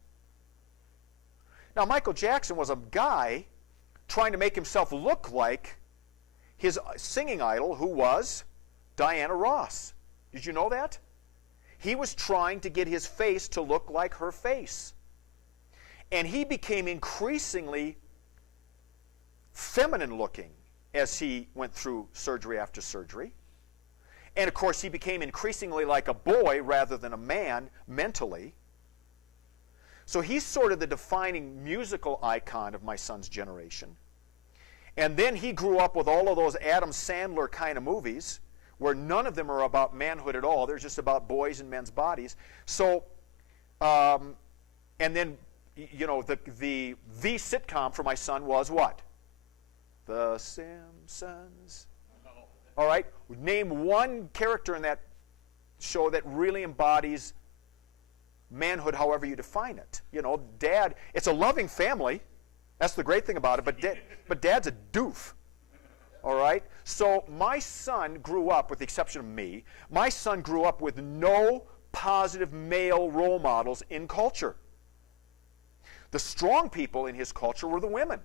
Now, Michael Jackson was a guy trying to make himself look like his singing idol, who was Diana Ross. Did you know that? He was trying to get his face to look like her face. And he became increasingly feminine looking as he went through surgery after surgery. And of course, he became increasingly like a boy rather than a man mentally. So he's sort of the defining musical icon of my son's generation. And then he grew up with all of those Adam Sandler kind of movies where none of them are about manhood at all. They're just about boys and men's bodies. So, and then, the sitcom for my son was what? The Simpsons. All right? Name one character in that show that really embodies manhood however you define it. Dad, it's a loving family. That's the great thing about it. But Dad's a doof. All right? So my son grew up, with the exception of me, my son grew up with no positive male role models in culture. The strong people in his culture were the women.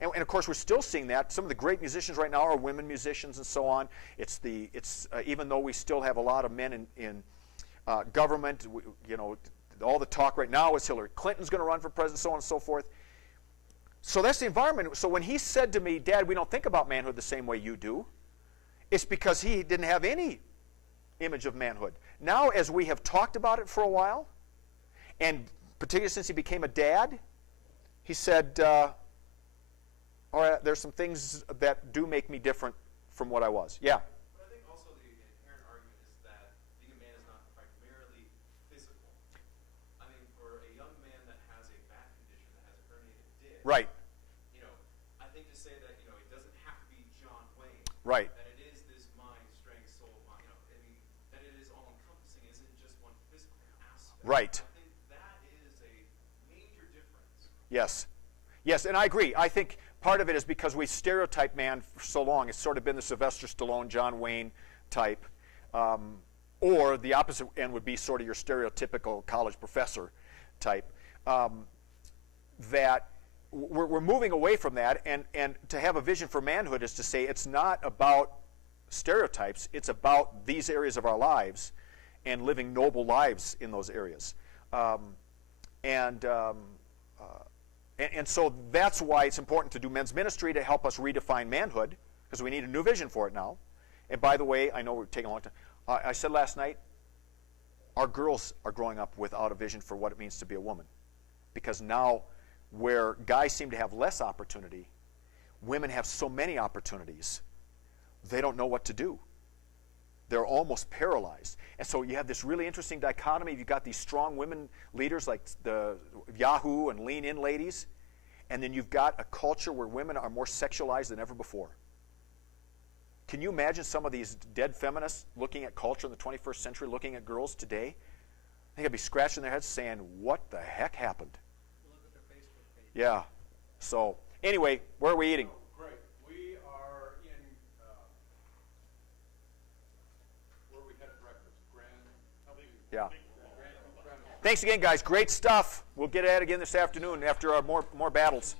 And of course, we're still seeing that. Some of the great musicians right now are women musicians and so on. Even though we still have a lot of men government, all the talk right now is Hillary Clinton's going to run for president, so on and so forth. So that's the environment. So when he said to me, Dad, we don't think about manhood the same way you do, it's because he didn't have any image of manhood. Now, as we have talked about it for a while, and particularly since he became a dad, he said, all right, there's some things that do make me different from what I was. Yeah? But I think also the inherent argument is that being a man is not primarily physical. I mean, for a young man that has a back condition, that has a herniated disc, Right. I think to say that, it doesn't have to be John Wayne. Right. That it is this mind, strength, soul, mind, that it is all-encompassing isn't just one physical aspect. Right. I think that is a major difference. Yes. Yes, and I agree. I think part of it is because we stereotype man for so long. It's sort of been the Sylvester Stallone, John Wayne type. Or the opposite end would be sort of your stereotypical college professor type. That we're moving away from that, and to have a vision for manhood is to say it's not about stereotypes, it's about these areas of our lives and living noble lives in those areas. And so that's why it's important to do men's ministry to help us redefine manhood, because we need a new vision for it now. And by the way, I know we're taking a long time. I said last night, our girls are growing up without a vision for what it means to be a woman. Because now, where guys seem to have less opportunity, women have so many opportunities, they don't know what to do. They're almost paralyzed. And so you have this really interesting dichotomy. You've got these strong women leaders like the Yahoo and Lean In ladies, and then you've got a culture where women are more sexualized than ever before. Can you imagine some of these dead feminists looking at culture in the 21st century, looking at girls today? I think they'd be scratching their heads saying, what the heck happened? Look at their Facebook page. Yeah. So anyway, where are we eating? Great. We are in where we had breakfast. Yeah. Thanks again, guys. Great stuff. We'll get at it again this afternoon after our more battles.